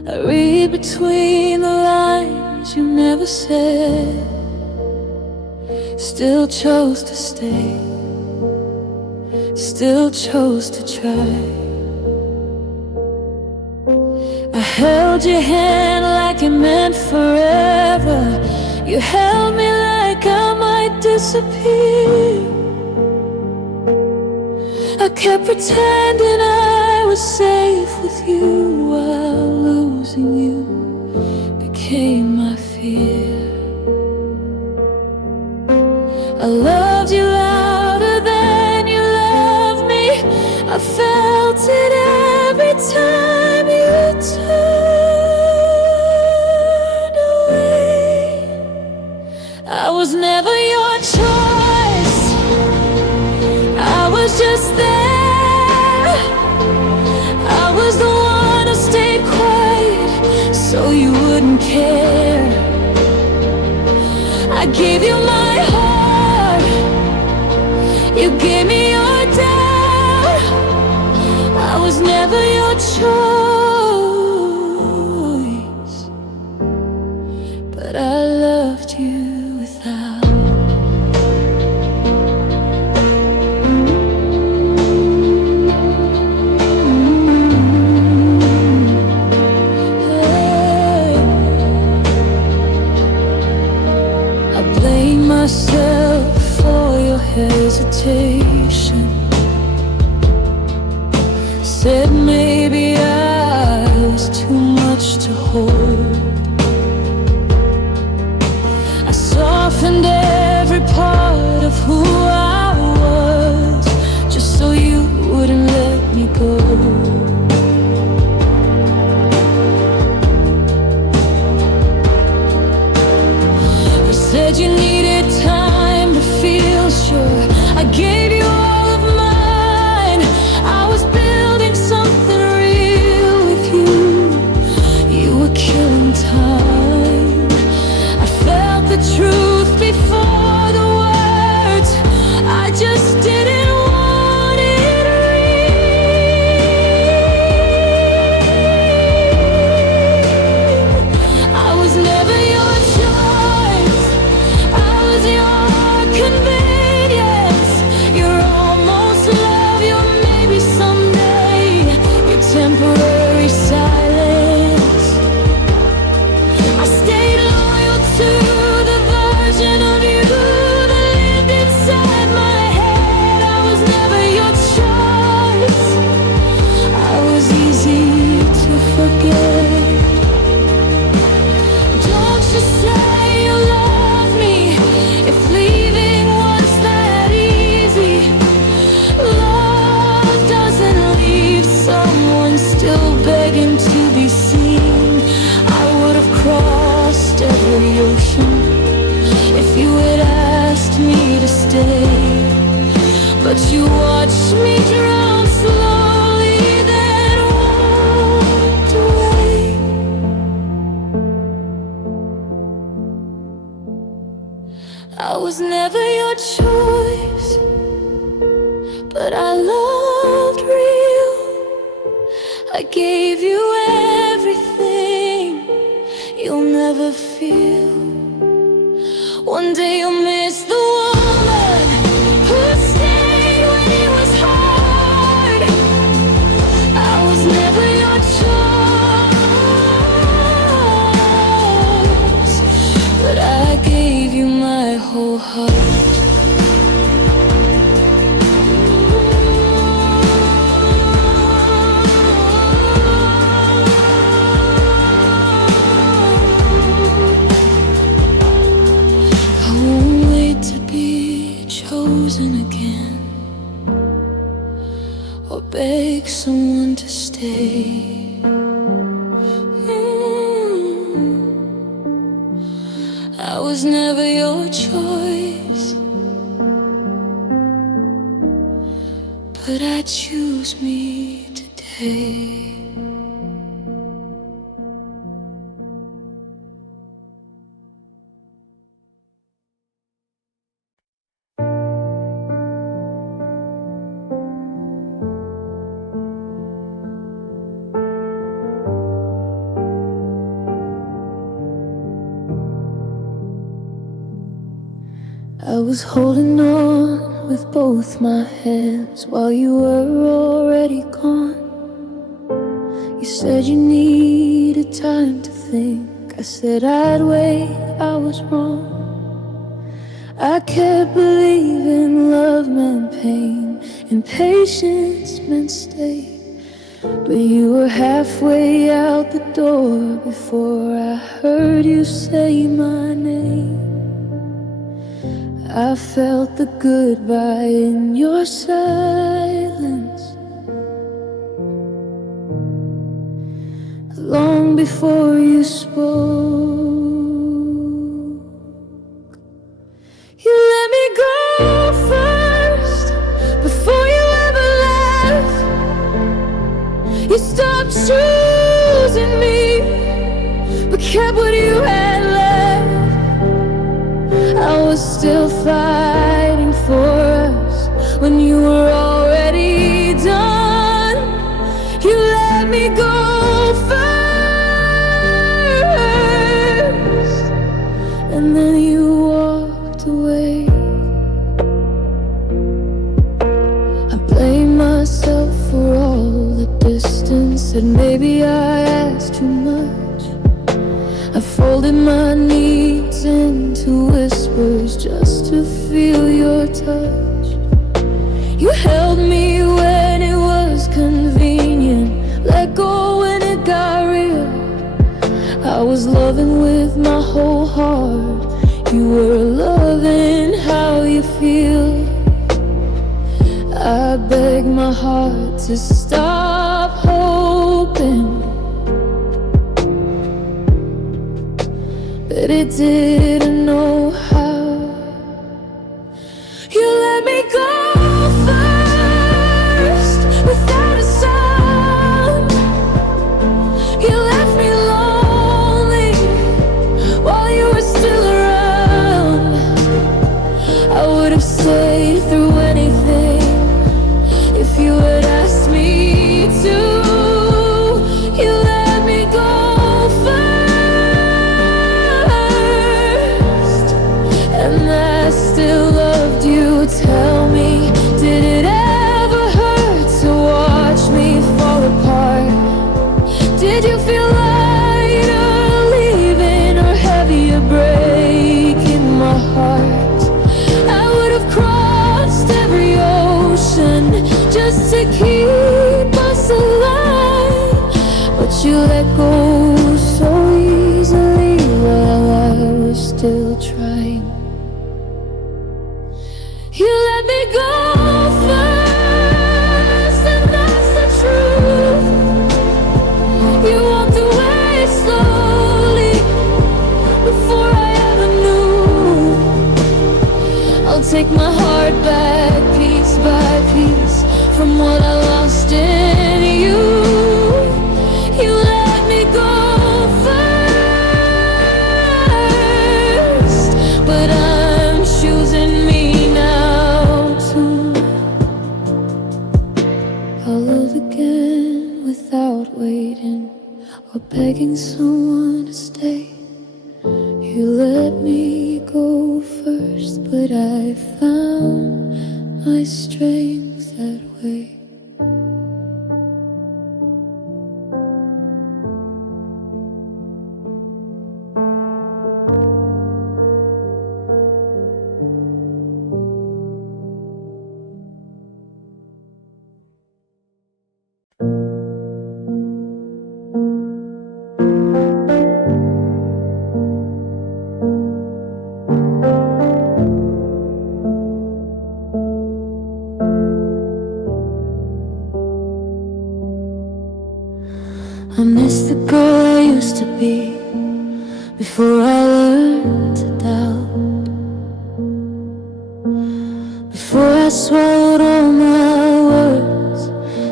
I read between the lines you never said, still chose to stay, still chose to try. I held your hand like it meant forever. You held me like I might disappear. I kept pretending I was safe with you while losing you became my fear. I loved you louder than you loved me. I felt it every time. gave you my heart, you gave me your doubt. I was never your choice, but I loved you without. I blame myself for your hesitation. Said maybe I was too much to hold. I softened every part of who I was, just so you wouldn't let me go. You said you needed time to feel sure. I gave you all of mine. I was building something real with you. You were killing time. I felt the truth before the words. I just didn't want it real. I was never your choice, I was your convenience. You're almost love, you're maybe someday, your temporary silence. I stayed loyal to the version of you that lived inside my head. I was never your choice, I was easy to forget. Don't you say you love me, if leaving was that easy. Love doesn't leave someone still begging to be seen. I would have crossed every ocean if you had asked me to stay, but you watched me drown slowly, then walked away. I was never your choice, but I loved real. I gave you everything you'll never feel. One day you'll miss the woman who stayed when it was hard. I was never your choice, but I gave you my whole heart. I won't wait to be chosen again, or beg someone to stay. I was never your choice, but I choose me today. I was holding on with both my hands while you were already gone. You said you needed time to think. I said I'd wait, I was wrong. I kept believing love meant pain and patience meant stay, but you were halfway out the door before I heard you say my name. I felt the goodbye in your silence long before you spoke. You let me go first before you ever left. You stopped choosing me, but kept what you had left. I was still fighting for us when you were already done. You let me go first, and then you walked away. I blame myself for all the distance, and maybe I asked too much. I folded my needs into whispers just to feel your touch. You held me when it was convenient, let go when it got real. I was loving with my whole heart, you were loving how you feel. I begged my heart to stop hoping, but it didn't know how. You let me go first without a sound. You left me lonely while you were still around. I would have stayed through anything if you had asked me to. You let me go first, and I still loved you. Tell me, did it ever hurt to watch me fall apart? Did you feel lighter leaving or heavier breaking my heart? I would have crossed every ocean just to keep us alive, but you let go so easily while I was still trying. You let me go first, and that's the truth. You walked away slowly before I ever knew. I'll take my heart back piece by piece from what I lost in you. You let me go first, but I'm choosing me now too. I'll love again without waiting or begging someone to stay. You let me go first, but I found my strength that way. I miss the girl I used to be before I learned to doubt, before I swallowed all my words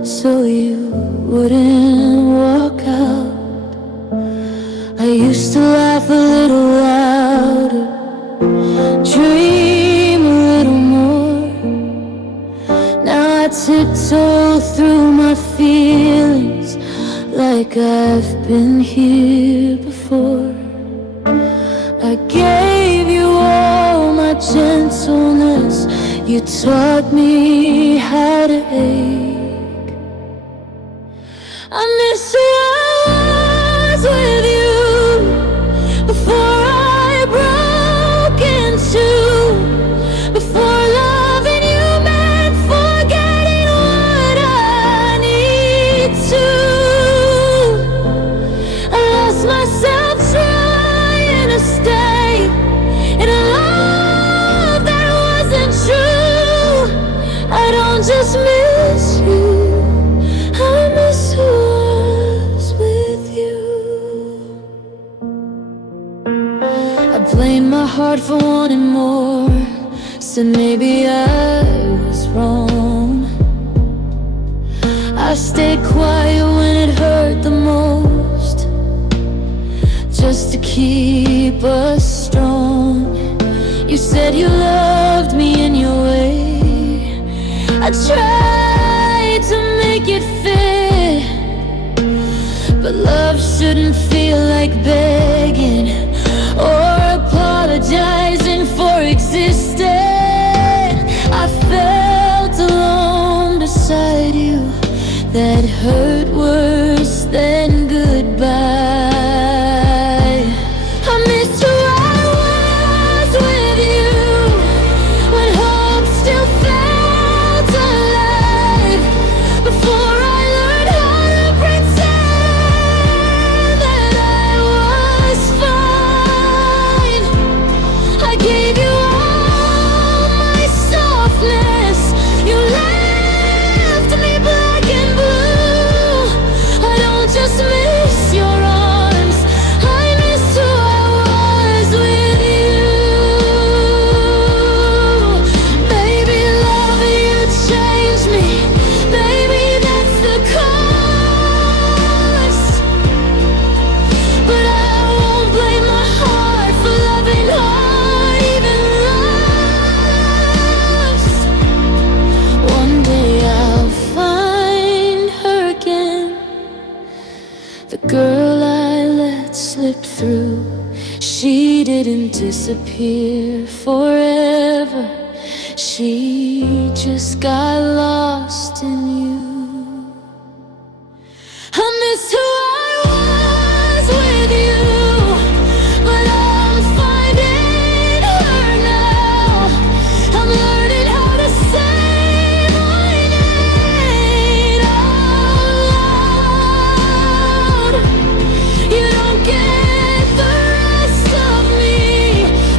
so you wouldn't walk out. I used to laugh a little louder, dream a little more. Now I tiptoe through my feelings like I've been here before. I gave you all my gentleness, you taught me how to ache. I miss who I was with you before I broke in two, before loving you meant forgetting what I need to. Myself trying to stay in a love that wasn't true. I don't just miss you, I miss who was with you. I blame my heart for wanting more, said maybe I was wrong. I stayed quiet when it hurt the most, just to keep us strong. You said said you loved me in your way. I tried to make it fit, but love shouldn't feel like begging or apologizing for existing. I felt alone beside you. That hurt worse than goodbye. I missed who I was with you, when hope still felt alive. Before I learned how to pretend that I was fine, I gave you all my softness. You left me black and blue. I don't just miss your arms, I miss who I was with you. Baby, love, you changed me. Baby, that's the cost. But I won't blame my heart for loving hard, even lost. One day I'll find her again, the girl I let slip through. She didn't disappear forever, she just got lost in you. I miss who I was with you, but I'm finding her now. I'm learning how to say my name out loud. You don't get the rest of me,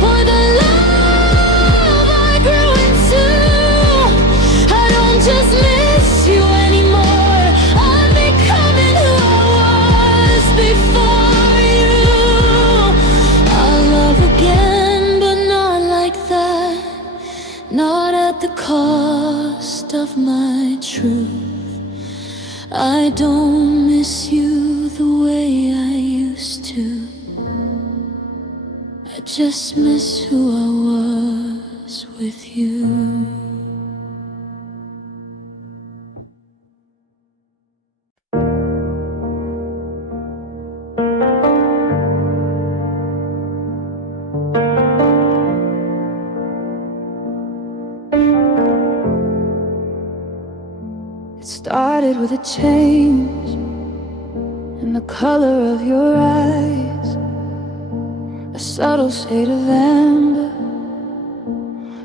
or the love I grew into. I don't just miss you anymore, I'm becoming who I was before you. I'll love again, but not like that, not at the cost of my truth. I don't miss you the way I used to, I just miss who I was with you. It started with a change in the color of your eyes, a subtle shade of amber,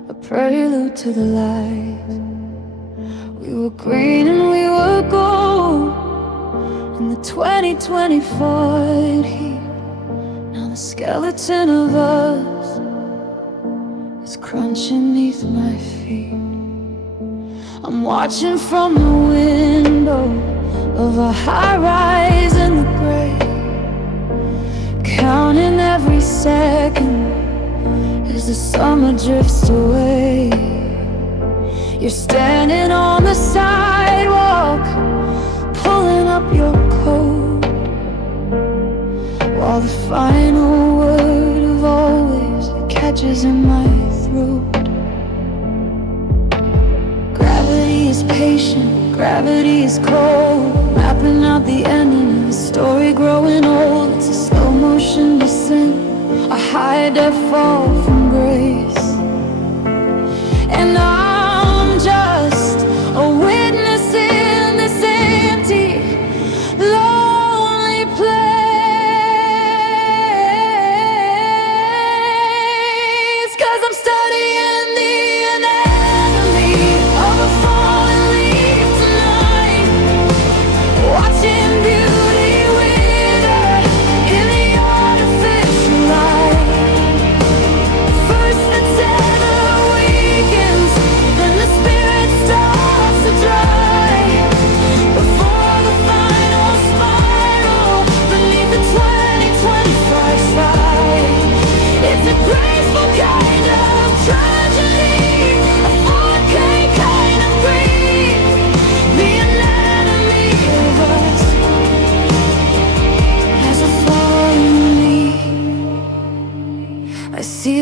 a prelude to the light. We were green and we were gold in the 2024 heat. Now the skeleton of us is crunching beneath my feet. I'm watching from the window of a high-rise in the gray, counting every second as the summer drifts away. You're standing on the sidewalk, pulling up your coat, while the final word of always catches in my throat. Gravity is patient, gravity is cold, mapping out the ending of the story growing old. It's a slow motion descent, a high def fall from grace. And I'm just a witness in this empty, lonely place. 'Cause I'm studying the anatomy of a falling leaf tonight, watching beauty wither in the artificial light.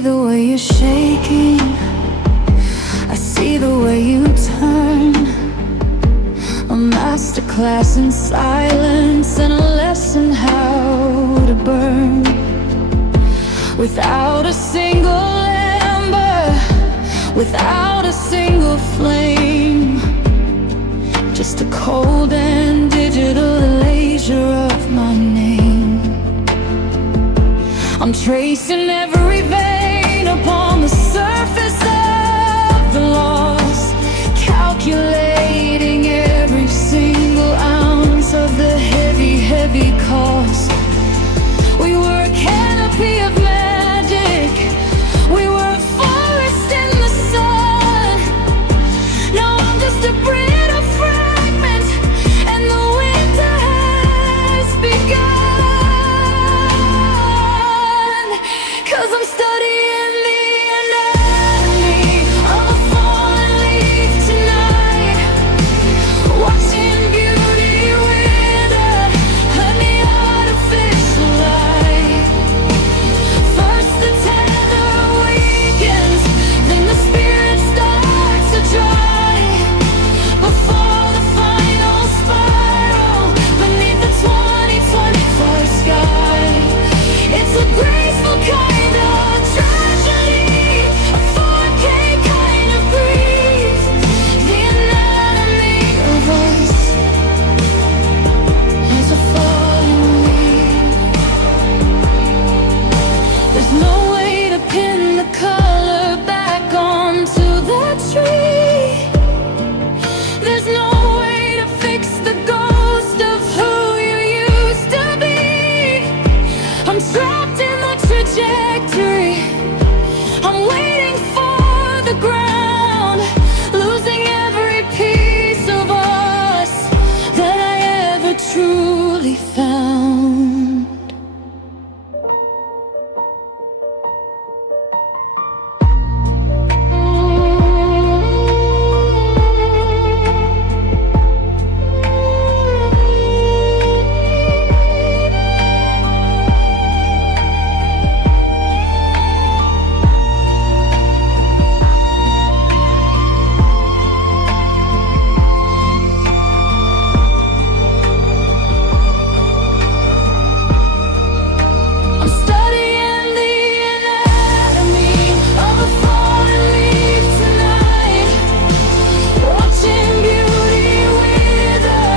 the way you're shaking, I see the way you turn. A masterclass in silence and a lesson how to burn. Without a single ember, without a single flame, just a cold and digital erasure of my name. I'm tracing every vein upon the surface of the loss, calculating every single ounce of the heavy, heavy cost. We were a canopy of magic, we were a forest in the sun. Now I'm just a brittle fragment, and the winter has begun. 'Cause I'm studying the anatomy of a fallen leaf tonight, watching beauty wither in the artificial light. First the tether weakens, then the spirit starts to dry, before the final spiral beneath the 2024 sky. It's a graceful kind of tragedy, a 4K kind of grief, the anatomy of us as a falling leaf. There's no way to pin the color back onto the tree. There's no way to fix the ghost of who you used to be. I'm trapped in the trajectory, I'm waiting for the ground, losing every piece of us that I ever truly found. I'm studying the anatomy of a fallen leaf tonight, watching beauty wither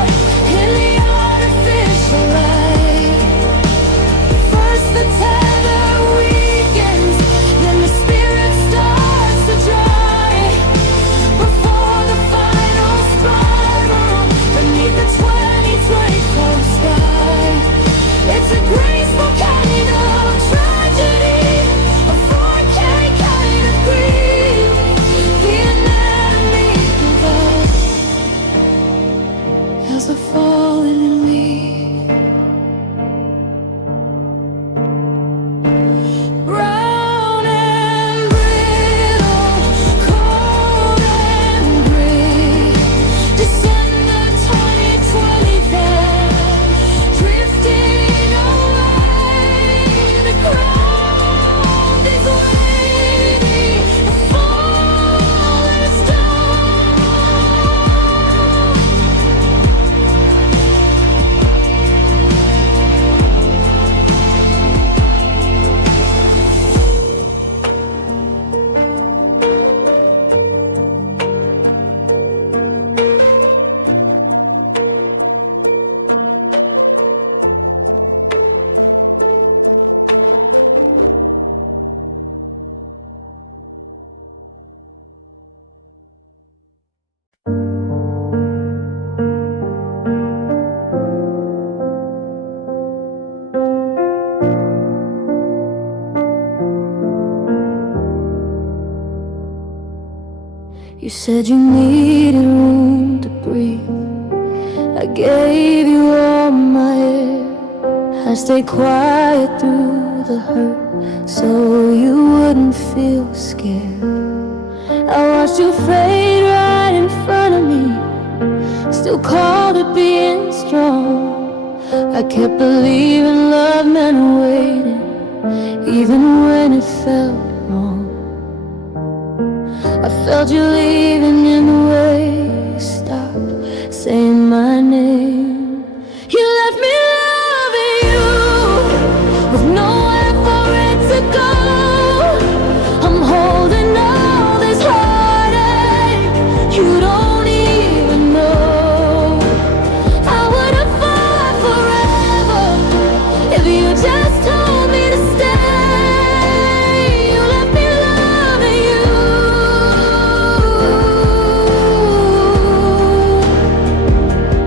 in the artificial light. First the tether weakens, then the spirit starts to dry, before the final spiral beneath the 2024 sky. It's a graceful kind of tragedy, a 4K kind of grief, the anatomy of us as a fallen leaf. Brown and brittle, cold and gray, December 2020 then, drifting away. The ground is waiting, the fall is done. You said you needed room to breathe, I gave you all my air. I stayed quiet through the hurt so you wouldn't feel scared. I watched you fade right in front of me, still called it being strong. I kept believing love meant waiting, even when it felt wrong. just told me to stay. You left me loving you.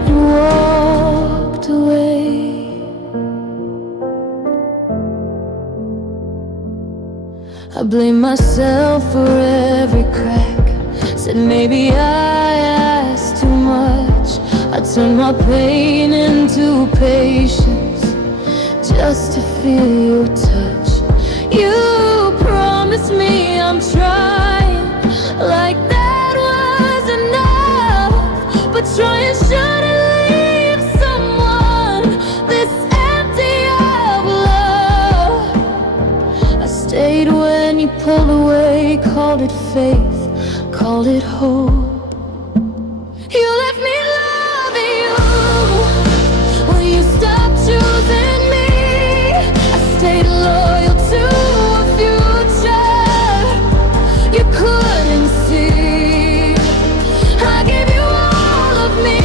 You walked away. I blame myself for every crack. Said maybe I asked too much. I turned my pain into patience just to feel your touch. You promised me I'm trying, like that was enough. But trying shouldn't leave someone this empty of love. I stayed when you pulled away, called it faith, called it hope. You left me loving you when you stopped choosing me. I stayed loyal to a future you couldn't see. I gave you all of me.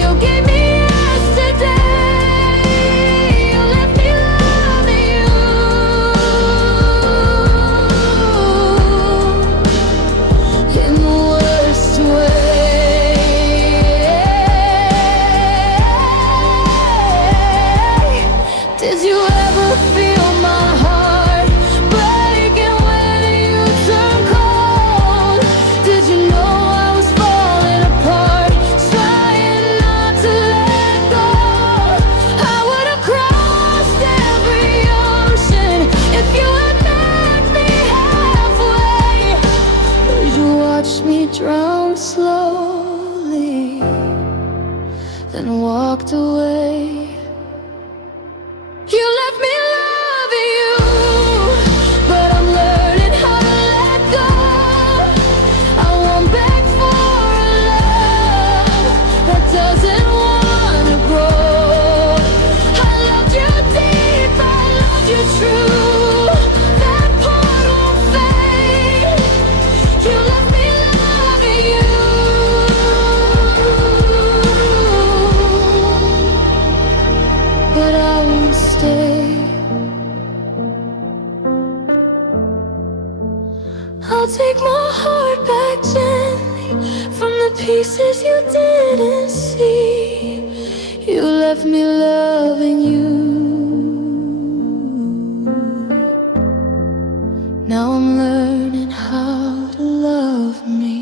You gave me yesterday. You left me loving you in the worst way. Did you ever feel my heart breaking when you turned cold? Did you know I was falling apart, trying not to let go? I would have crossed every ocean if you had met me halfway. But you watched me drown slowly, then walked away. You left me loving you, but I'm learning how to let go. I won't beg for a love that doesn't wanna grow. I loved you deep, I loved you true. That part won't fade. You left me loving you, but I won't stay. I'll take my heart back gently from the pieces you didn't see. You left me loving you. Now I'm learning how to love me.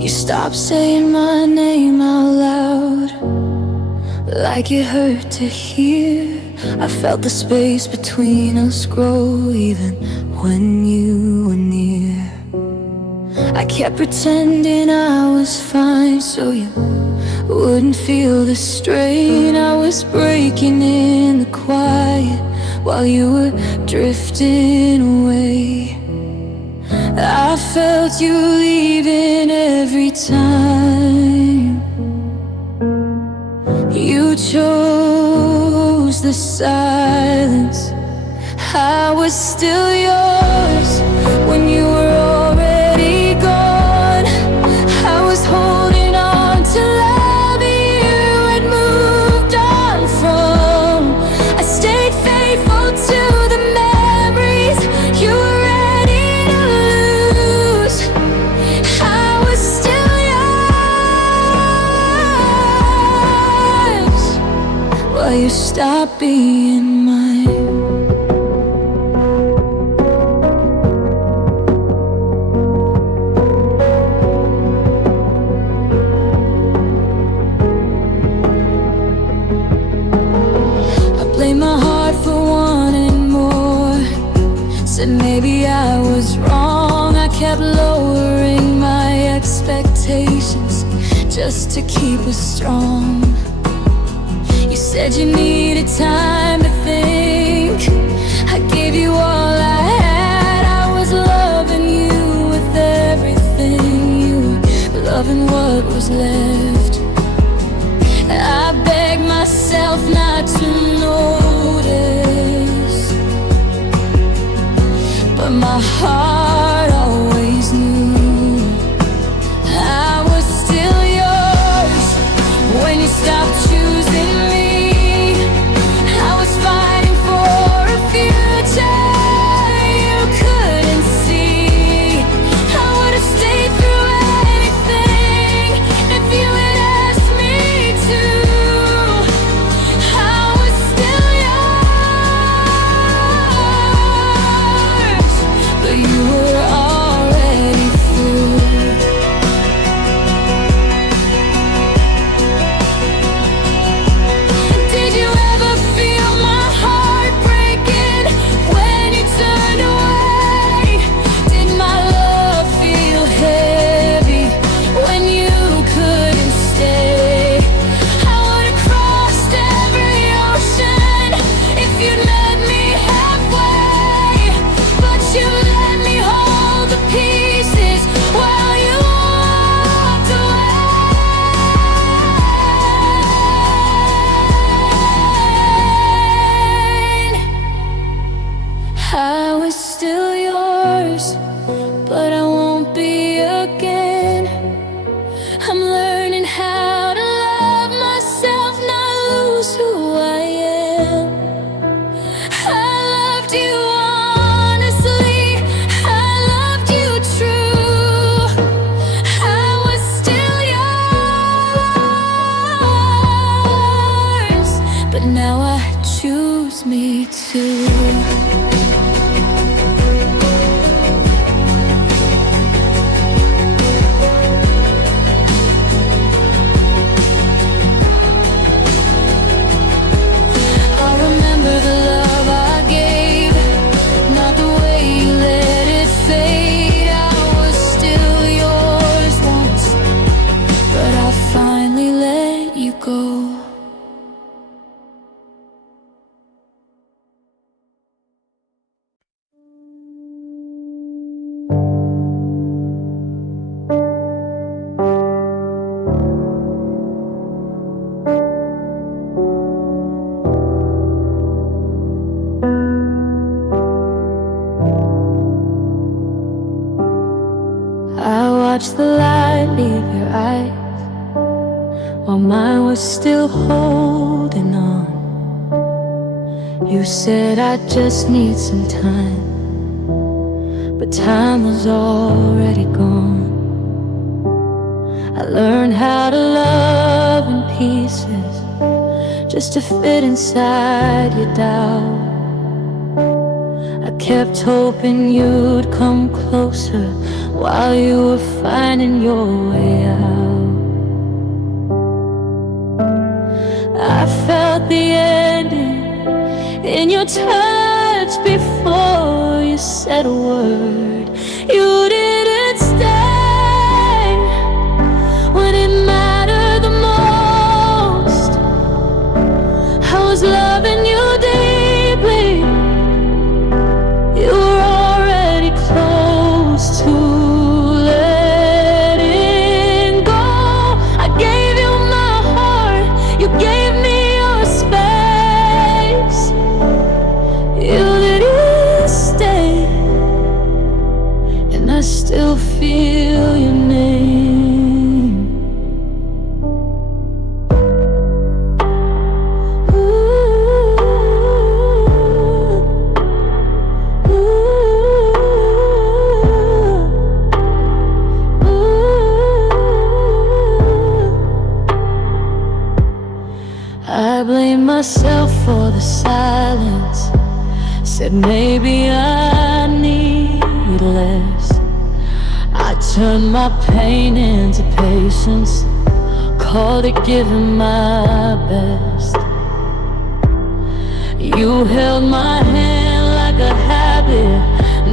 You stopped saying my name out loud, like it hurt to hear. I felt the space between us grow even when you were near. I kept pretending I was fine so you wouldn't feel the strain. I was breaking in the quiet while you were drifting away. I felt you leaving every time. You chose the silence. I was still yours when you were already gone. I was holding on to love you had moved on from. I stayed faithful to the memories you were ready to lose. I was still yours while you stopped being mine. My heart for wanting more. Said maybe I was wrong. I kept lowering my expectations just to keep us strong. You said you needed time to think. I gave you all I had. I was loving you with everything. You were loving what was left. I begged myself not to know choose me too. Watch the light leave your eyes while mine was still holding on. You said I just need some time, but time was already gone. I learned how to love in pieces just to fit inside your doubt. I kept hoping you'd come closer while you were finding your way out. I felt the ending in your touch before you said a word. You didn't stay when it mattered the most. I was loving you deeply. You were already close to letting go. I gave you my heart, you gave me your space. You didn't stay, and I still feel your name. I blame myself for the silence. Said maybe I need less. I turned my pain into patience, called it giving my best. You held my hand like a habit,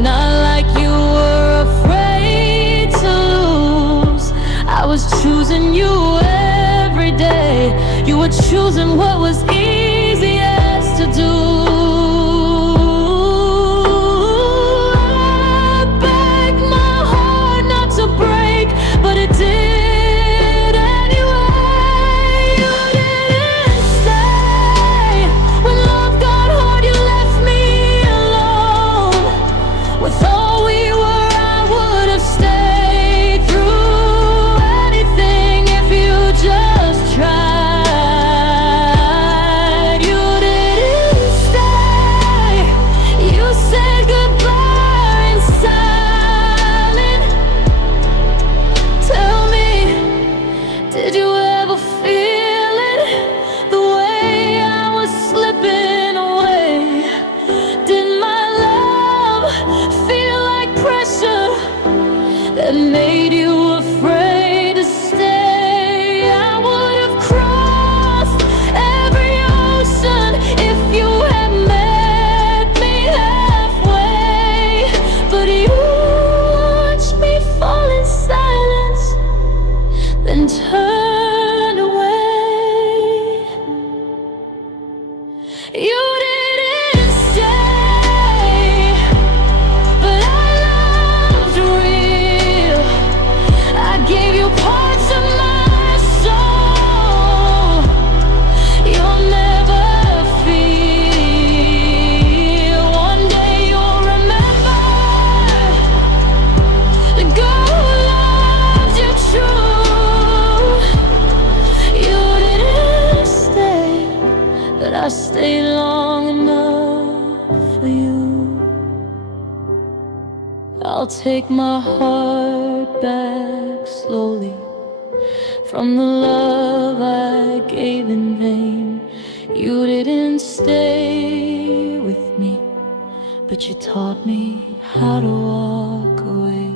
not like you were afraid to lose. I was choosing you every day. You were choosing what was easiest to do. I begged my heart not to break, but it did anyway. You didn't stay. When love got hard, you left me alone. With all we were, I would have stayed through anything if you just tried. Did you ever feel it, the way I was slipping away? Did my love feel like pressure that made you afraid to stay? I would have crossed every ocean if you had met me halfway. But you watched me fall in silence, then turned away. You didn't stay, but I loved real. I gave you parts of my soul. You'll never feel. One day you'll remember the girl who loved you true. You didn't stay, but I stayed long enough for you. I'll take my heart back slowly from the love I gave in vain. You didn't stay with me, but you taught me how to walk away.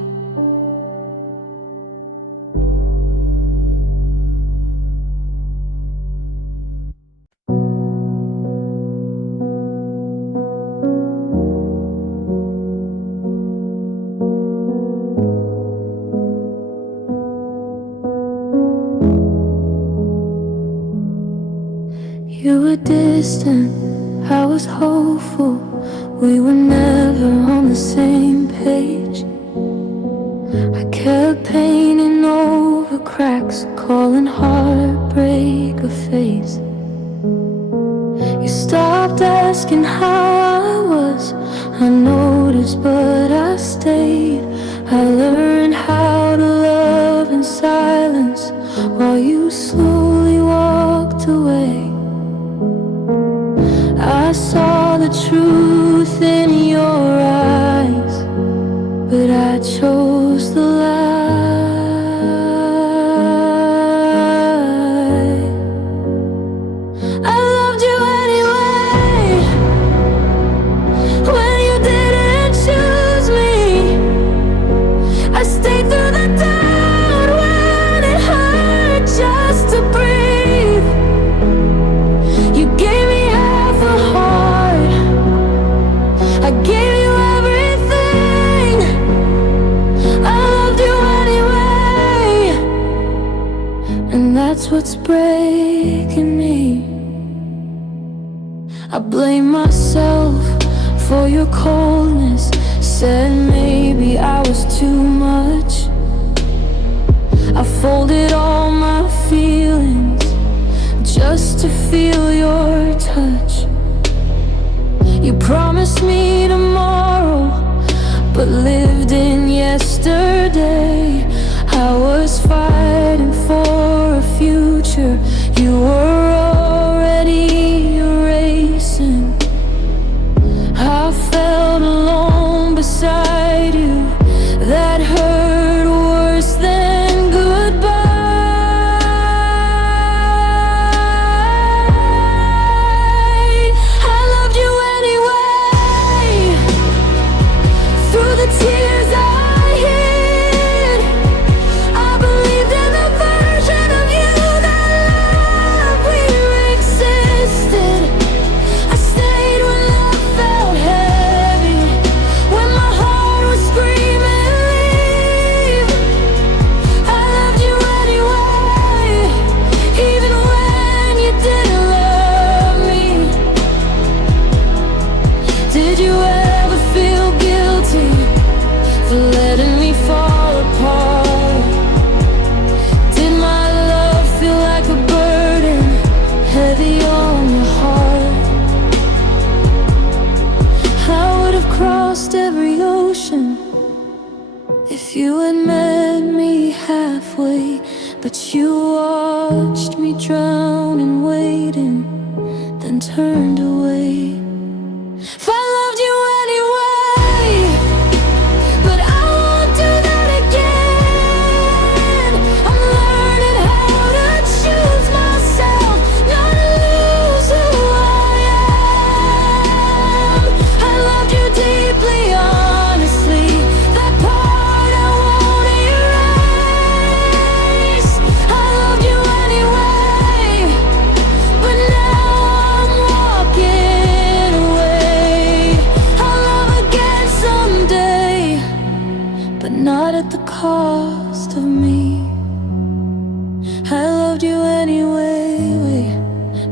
You were distant, I was hopeful. We were never on the same page. I kept painting over cracks, calling heartbreak a phase. You stopped asking how I was. I noticed, but I stayed. I learned how to love in silence while you slowly walked away. I saw the truth in your eyes, but I chose the lie. I loved you anyway, when you didn't choose me. I stayed through the doubt when it hurt just to breathe. You gave me half a heart, I gave you everything. I loved you anyway, and that's what's breaking me. I blame myself for your coldness. Said maybe I was too much. I folded all my feelings just to feel your touch. You promised me tomorrow, but lived in yesterday. I was fighting for a future you were already erasing. I felt alone beside you. That hurt worse than goodbye. I loved you anyway, through the tears I hid. I believed in the version of you that loved we existed. I stayed when love felt heavy, when my heart was screaming leave. I loved you anyway, even when you didn't love me. Did you ever feel guilty for letting me fall apart? Did my love feel like a burden, heavy on your heart? I would have crossed every ocean if you had met me halfway, but you watched me drown and waiting, then turned away. If I loved you anyway, but I won't do that again. I'm learning how to choose myself, not to lose who I am. I loved you deeply, honestly, that part I won't erase. I loved you anyway, but now I'm walking away. I'll love again someday, but not at the cost of me. I loved you anyway,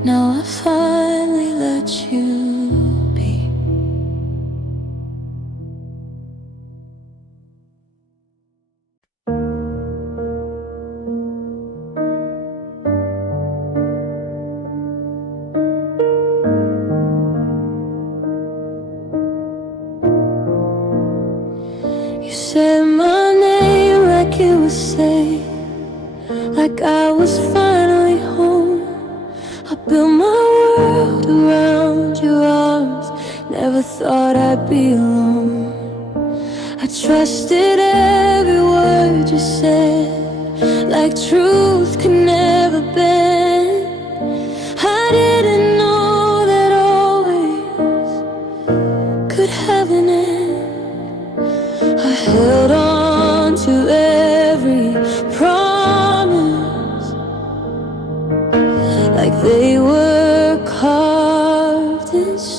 now I finally let you be. You said my name like it was safe, like I was finally home. I built my world around your arms, never thought I'd be alone. I trusted every word you said, like truth could never bend. I didn't know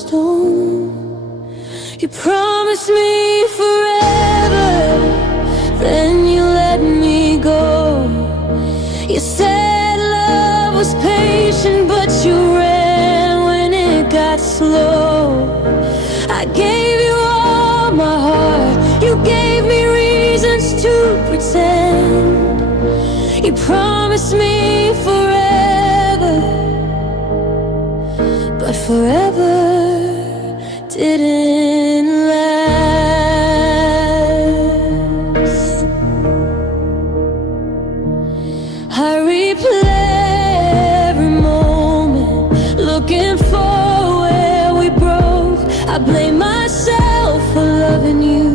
stone. You promised me forever, then you let me go. You said love was patient, but you ran when it got slow. I gave you all my heart, you gave me reasons to pretend. You promised me forever, but forever didn't last. I replay every moment, looking for where we broke. I blame myself for loving you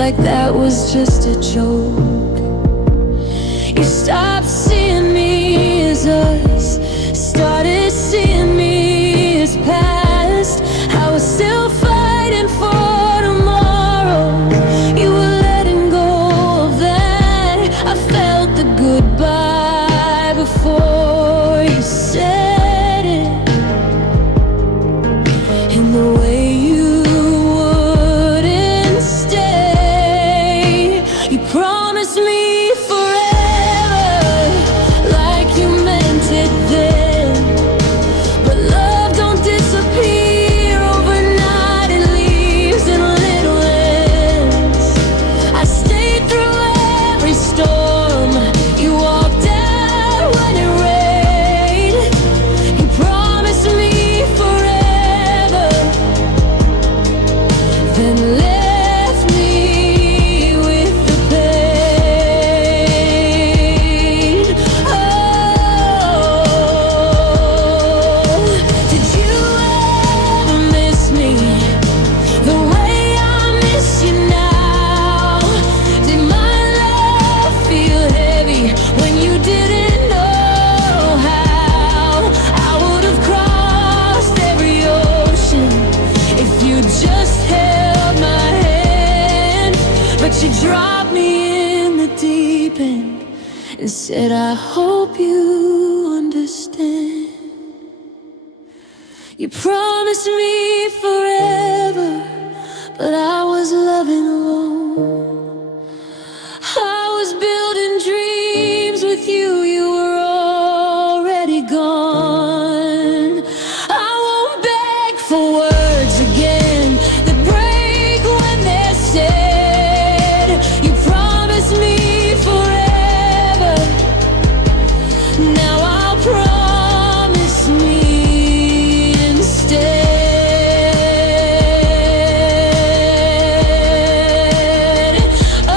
like that was just a joke. You stopped seeing me as us, started seeing me as past. I was still fighting for tomorrow, you were letting go of that. I felt the goodbye before you said it, in the way you wouldn't stay. You promised me forever, like you meant it then. But love don't disappear overnight, it leaves in little ends. I stayed through every storm, you walked out when it rained. You promised me forever, then left me with the pain. Oh, did you ever miss me the way I miss you now? Did my love feel heavy when you didn't know how? I would have crossed every ocean if you just held my hand. But you dropped me in the deep end and said, I hope you understand. You promised me forever, but I was loving alone. I was building dreams with you, you were already gone. I won't beg for words again that break when they're said. You promised me forever, now I'll promise me instead. Oh,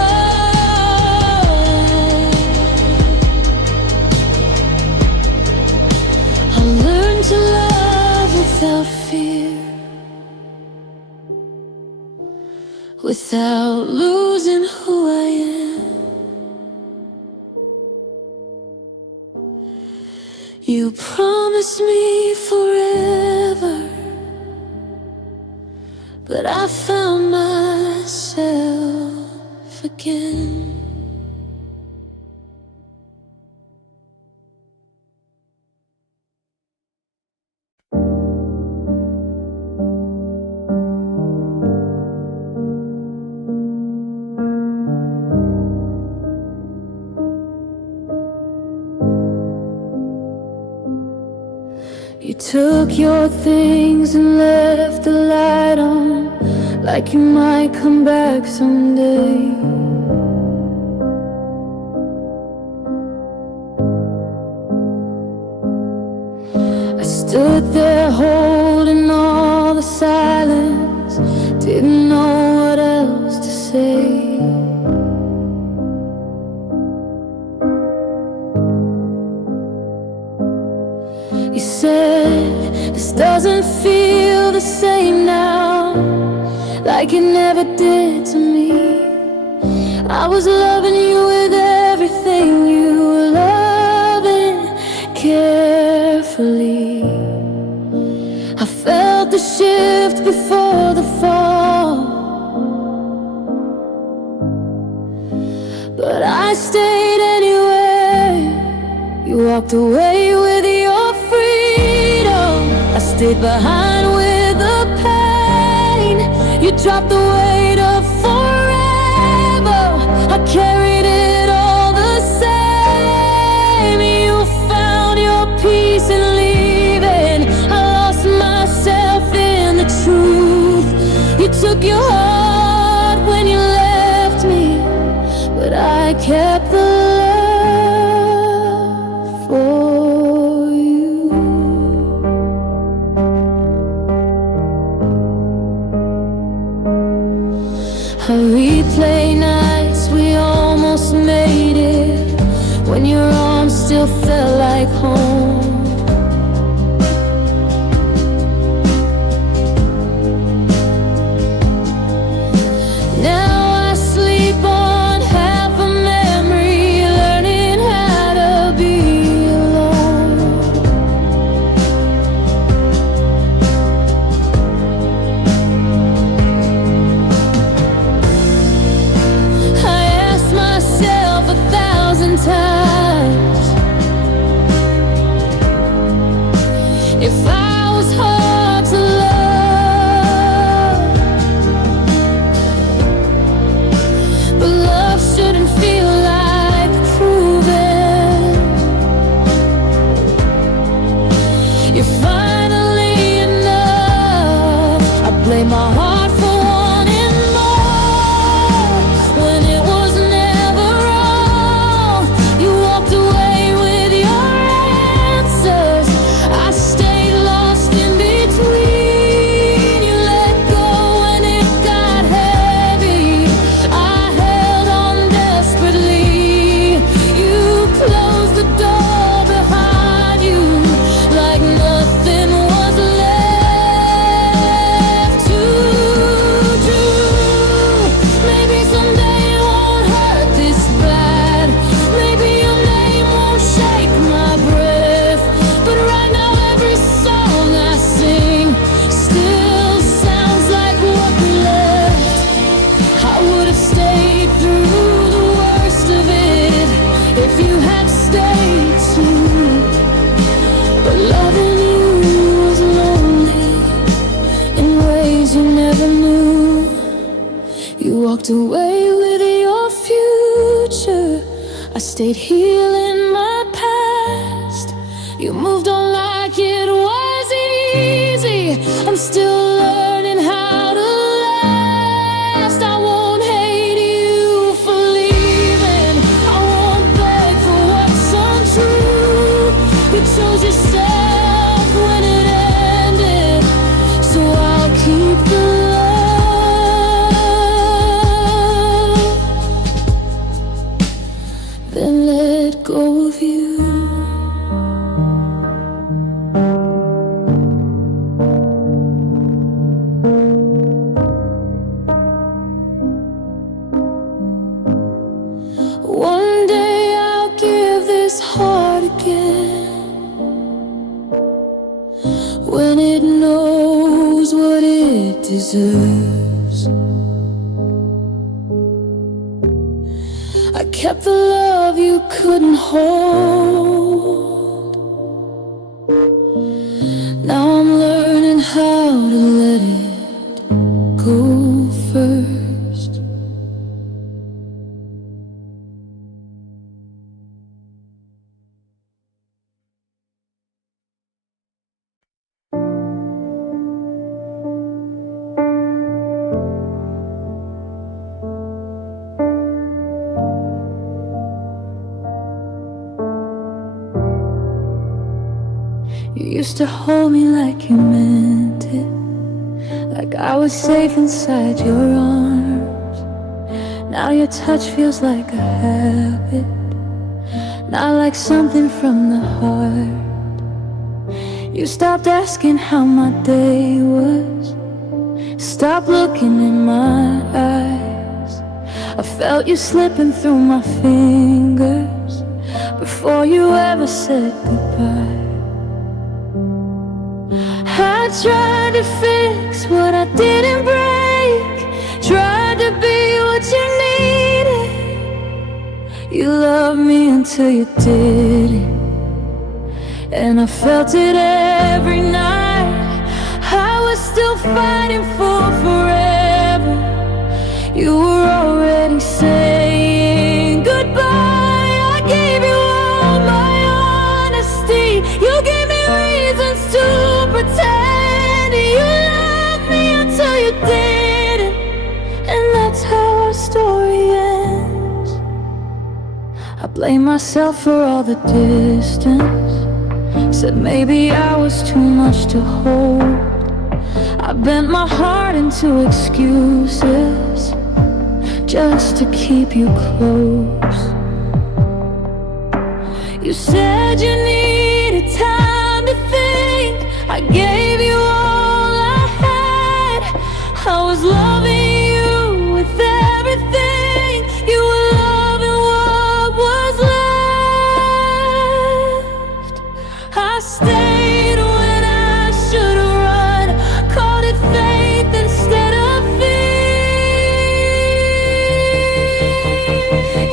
I learned to love without fear, without losing who I am. You promised me forever, but I found myself again. You took your things and left the light on, like you might come back someday. I stood there holding all the silence, didn't know what else to say. You said, this doesn't feel the same now, like it never did to me. I was loving you with everything, you were loving carefully. I felt the shift before the fall, but I stayed anyway. You walked away with your freedom, I stayed behind with the dropped the weight of forever. I carried it all the same. You found your peace in leaving. I lost myself in the truth. You took your heart when you left me, but I kept the love for you. I replay nights we almost made it, when your arms still felt like home. Now I sleep on half a memory, learning how to be alone. I asked myself 1,000 times if I was hard to love, but love shouldn't feel like proving. You're finally enough. I blame my heart for wanting more when it was never wrong. You walked away with your answers. I stayed lost in between. You let go when it got heavy. I held on desperately. You closed the door behind you like nothing was left to do. Maybe someday it won't hurt this bad. Maybe your name won't shake my breath. But right now every song I sing still sounds like what we left. I would have stayed through the worst of it if you had stayed too. But loving you was lonely in ways you never knew. You walked away with your future. I stayed healing my past. You moved on like it was easy. I'm still learning how to last. I won't hate you for leaving. I won't beg for what's untrue. You chose yourself when it ended, so I'll keep the love, then let go of you. One day I'll give this heart again when it knows what it deserves. I kept the love you couldn't hold. Now I'm learning how to let it go first. You used to hold me like you meant it, like I was safe inside your arms. Now your touch feels like a habit, not like something from the heart. You stopped asking how my day was, stopped looking in my eyes. I felt you slipping through my fingers before you ever said goodbye. I tried to fix what I didn't break, tried to be what you needed. You loved me until you didn't, and I felt it every night. I was still fighting for forever. You were already saying goodbye. I gave you all my honesty. You gave me reasons to pretend you loved me until you didn't. And that's how our story ends. I blame myself for all the distance. Said maybe I was too much to hold. I bent my heart into excuses just to keep you close. You said you needed time to think. I gave you all I had. I was loving you with everything. You were loving what was left. I stayed when I should have run. Called it faith instead of fear.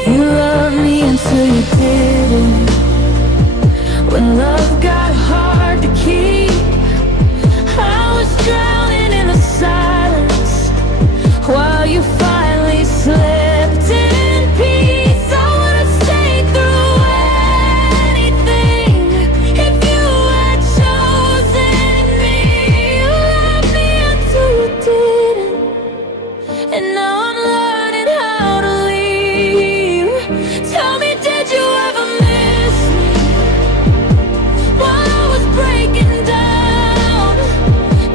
You loved me until you didn't. When love got hard to keep, I was drowning in the silence while you finally slept in peace. I would have stayed through anything if you had chosen me. You loved me until you didn't, and now I'm learning how to leave. Tell me, did you ever miss me while I was breaking down?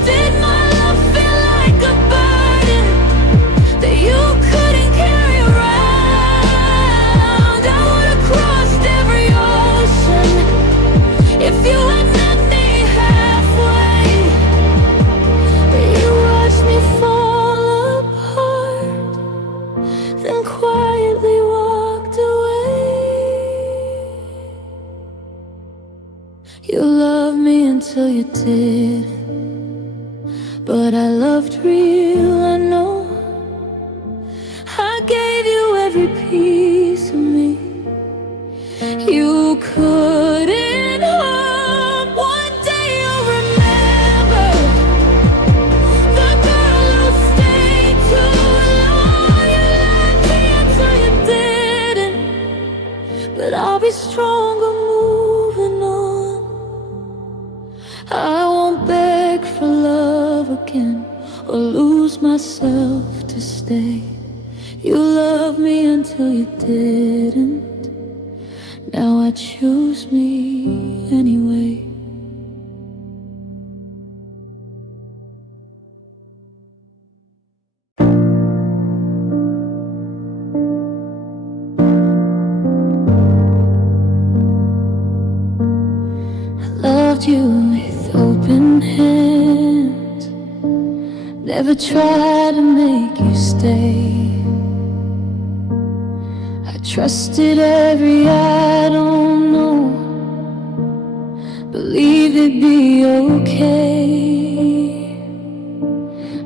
Did my love feel like a burden that you couldn't carry around? I would have crossed every ocean if you had met me halfway, but you watched me fall apart, then quietly walked away. You loved me until you didn't, but I loved real, I know. I gave you every piece of me you couldn't hold. One day you'll remember the girl who stayed too long. You loved me until you didn't, but I'll be stronger moving on. I won't beg for love again or lose myself to stay. You loved me until you didn't. Now I choose me anyway. I loved you with open hands. Never tried to make you stay. I trusted every I don't know. Believed it'd be okay.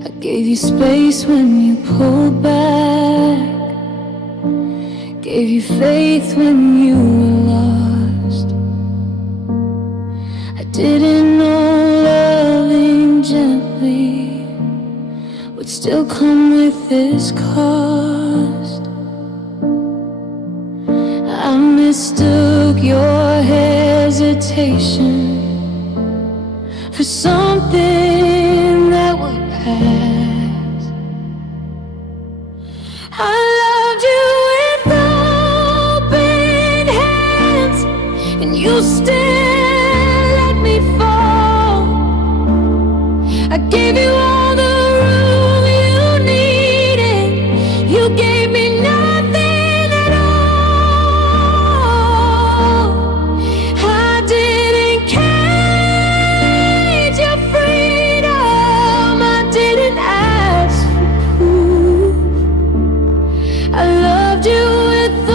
I gave you space when you pulled back. Gave you faith when you were lost. I didn't know loving gently would still come with this cost. I mistook your hesitation for something that would pass. I loved you with open hands, and you still let me fall. I gave you all the room you needed. You gave me nothing at all. I didn't cage your freedom. I didn't ask for proof. I loved you with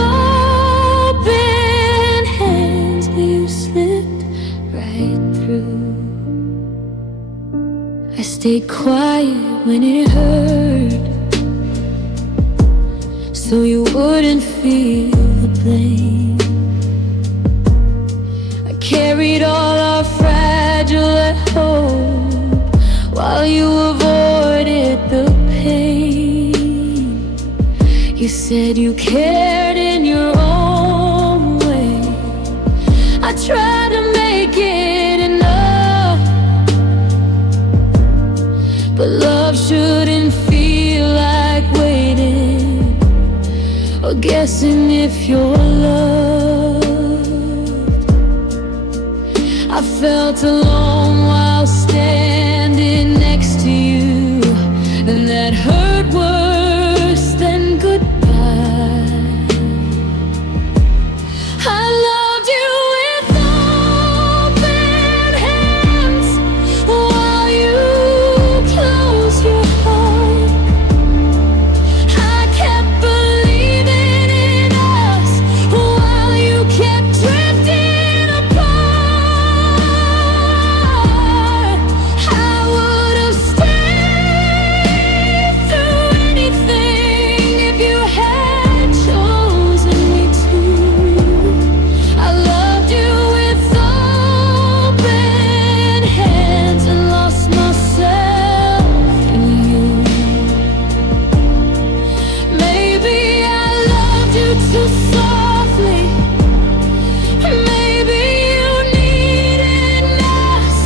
open hands, but you slipped right through. I stayed quiet when it hurt, so you wouldn't feel the blame. I carried all our fragile hope while you avoided the pain. cared in your own way. I tried to make it enough, but love shouldn't feel like waiting or guessing if you're loved. I felt alone while standing next to you, and that hurt worse than goodbye. I loved you with open hands while you closed your heart. I kept believing in us while you kept drifting apart. I would have stayed through anything if you had chosen me to. I loved you with open hands and lost myself in you. Maybe I loved you too softly. Maybe you needed us,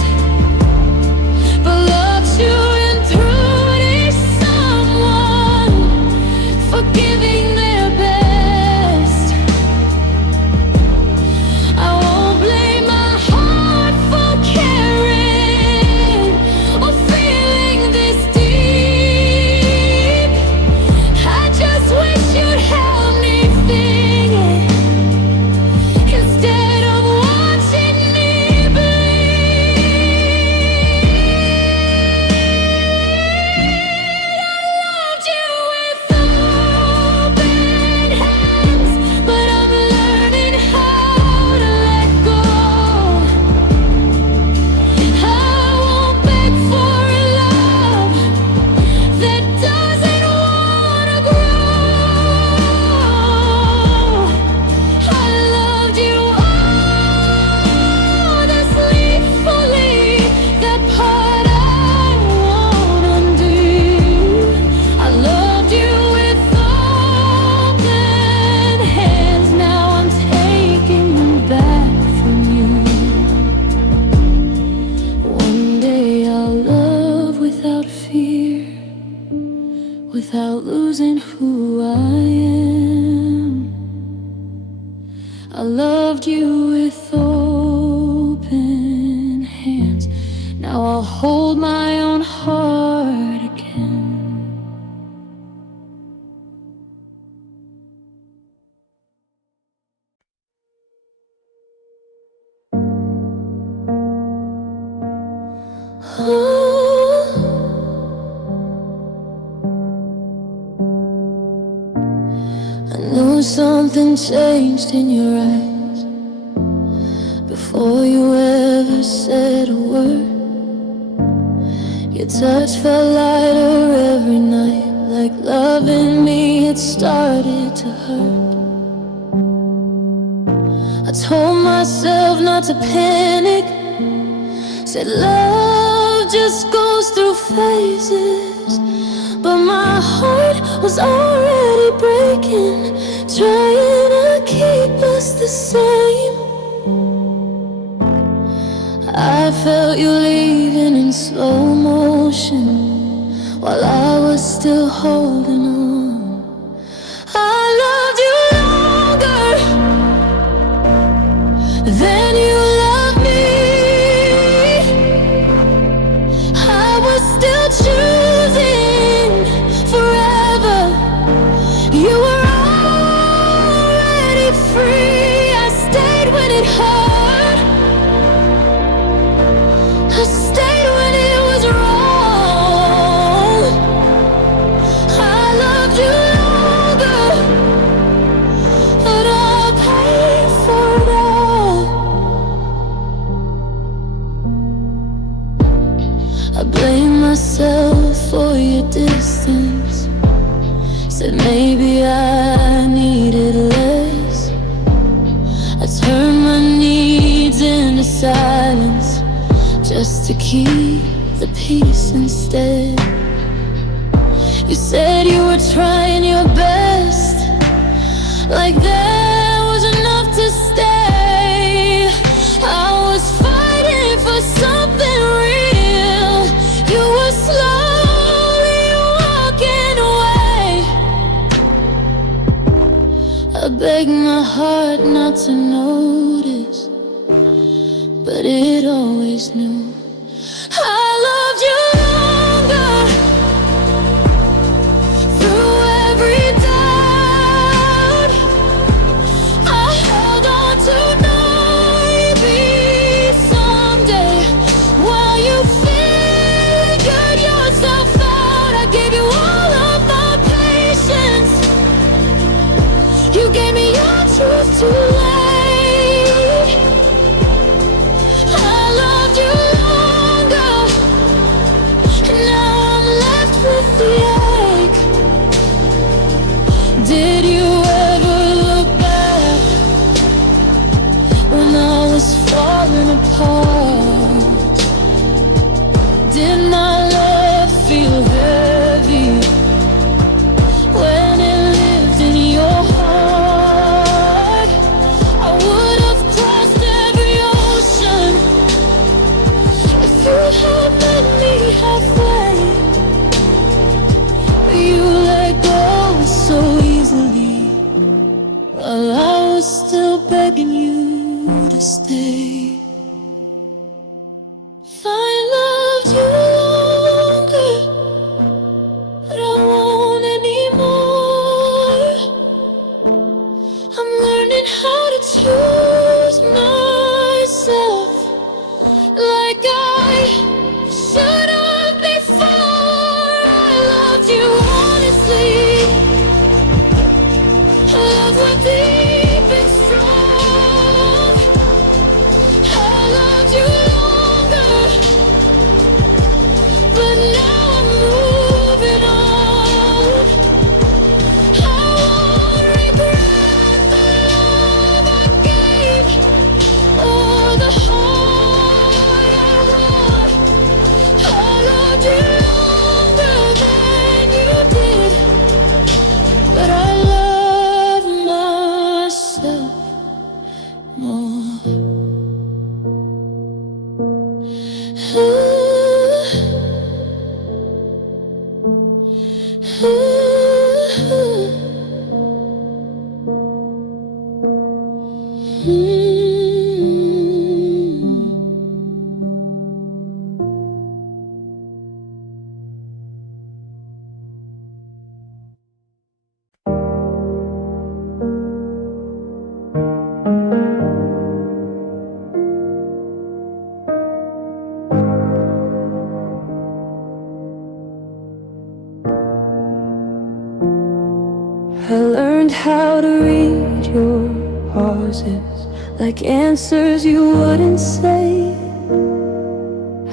but love chewing through it is someone forgiving their best. I won't blame my heart for caring or feeling this deep. I just wish you'd help me think it instead of watching me bleed. I loved you with open hands, but I'm learning how to let go. I won't beg for a love that doesn't wanna grow. I loved you honestly, fully, that part I won't undo. I loved you with open hands, now I'm taking them back from you. One day I'll love without fear, without losing who I am. I loved you with open hands, now I'll hold my own heart again. I knew something changed in your eyes before you ever said a word. Your touch felt lighter every night, like loving me had started to hurt. I told myself not to panic, said love just goes through phases, but my heart was already breaking, trying to keep us the same. I felt you leaving in slow motion while I was still holding on. I loved you longer than you loved me. I was still choosing forever. You were already free. I stayed when it hurt. I stayed when it was wrong. I loved you longer, but I'll pay for it all. I blame myself for your distance, said maybe I needed less. I turned my needs into silence just to keep the peace instead. You said you were trying your best, like there was enough to stay. I was fighting for something real. You were slowly walking away. I begged my heart not to notice, but it always knew. I loved you longer, through every doubt. I held on to maybe someday. While you figured yourself out, I gave you all of my patience. You gave me your truth too late. I loved you longer, and now I'm left with the ache. Did you ever look back when I was falling apart? Did my love feel heavy when it lived in your heart? I would have crossed every ocean if you had met me halfway. But you let go so easily, while I was still begging you to stay. If I loved you longer, but I won't anymore. I'm learning how to choose myself like I should have before. I loved you honestly. Love was deep and strong. I loved you longer, but now I'm moving on. I won't regret the love I gave or the heart I wrote. I loved you longer than you did, but I love myself more. I learned how to read your pauses like answers you wouldn't say.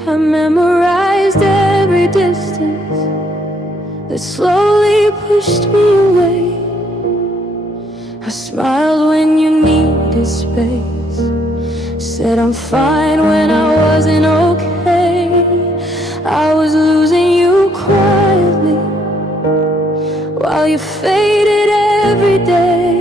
I memorized every distance that slowly pushed me away. I smiled when you needed space, said I'm fine when I wasn't okay. I was losing you quietly while you faded every day.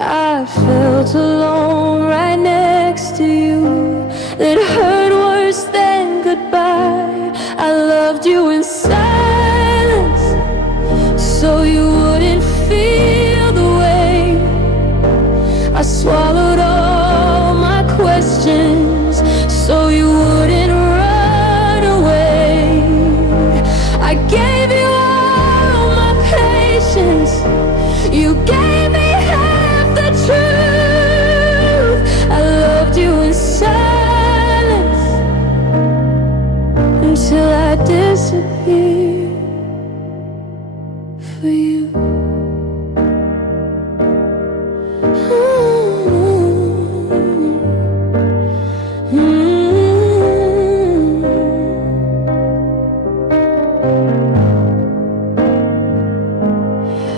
I felt alone right next to you. It hurt worse than goodbye. I loved you in silence, so you wouldn't feel the way. I swallowed all my questions, so you wouldn't run away. I gave you all my patience, you gave me half the truth. I loved you in silence until I disappeared for you.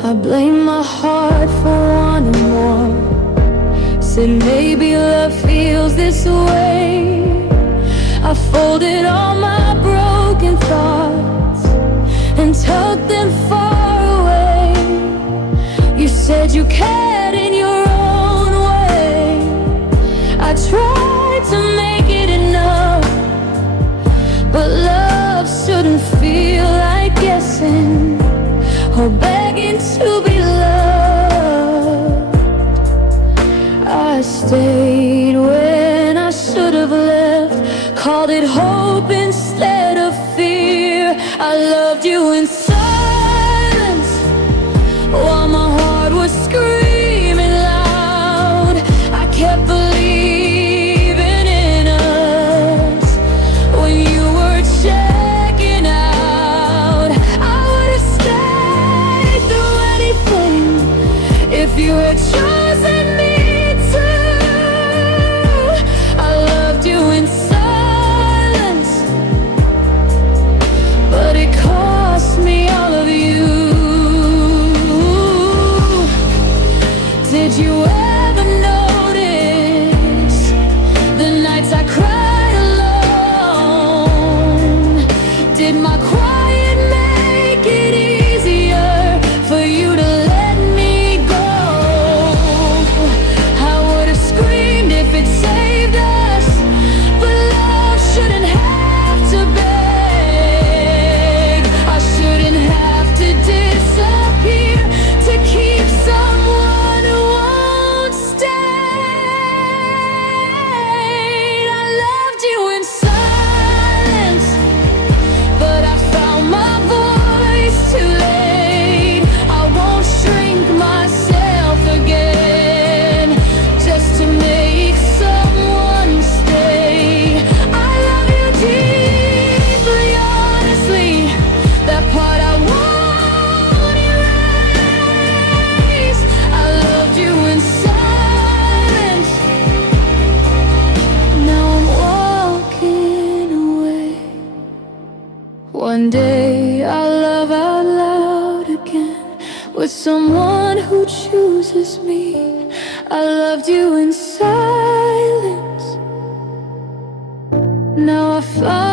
I blame my heart for wanting more. Said maybe love feels this way. I folded all my broken thoughts and tucked them far away. I loved you in silence while my heart was screaming loud. I kept believing in us when you were checking out. I would have stayed through anything if you had chosen me to. I loved you in silence, but it cost me all of you. Did you ever notice the nights I cried alone? Did my quiet make it easier for you to let me go? I would have screamed if it saved us, but love shouldn't have to beg. I shouldn't have to disappear to keep someone who won't stay. I loved you in silence, but I found my voice too late. I won't shrink myself again just to make someone stay. I love you deeply, honestly, that part I won't erase. I loved you in silence, now I'm walking away. One day I'll love out loud again with someone who chooses me. I loved you in silence, now I find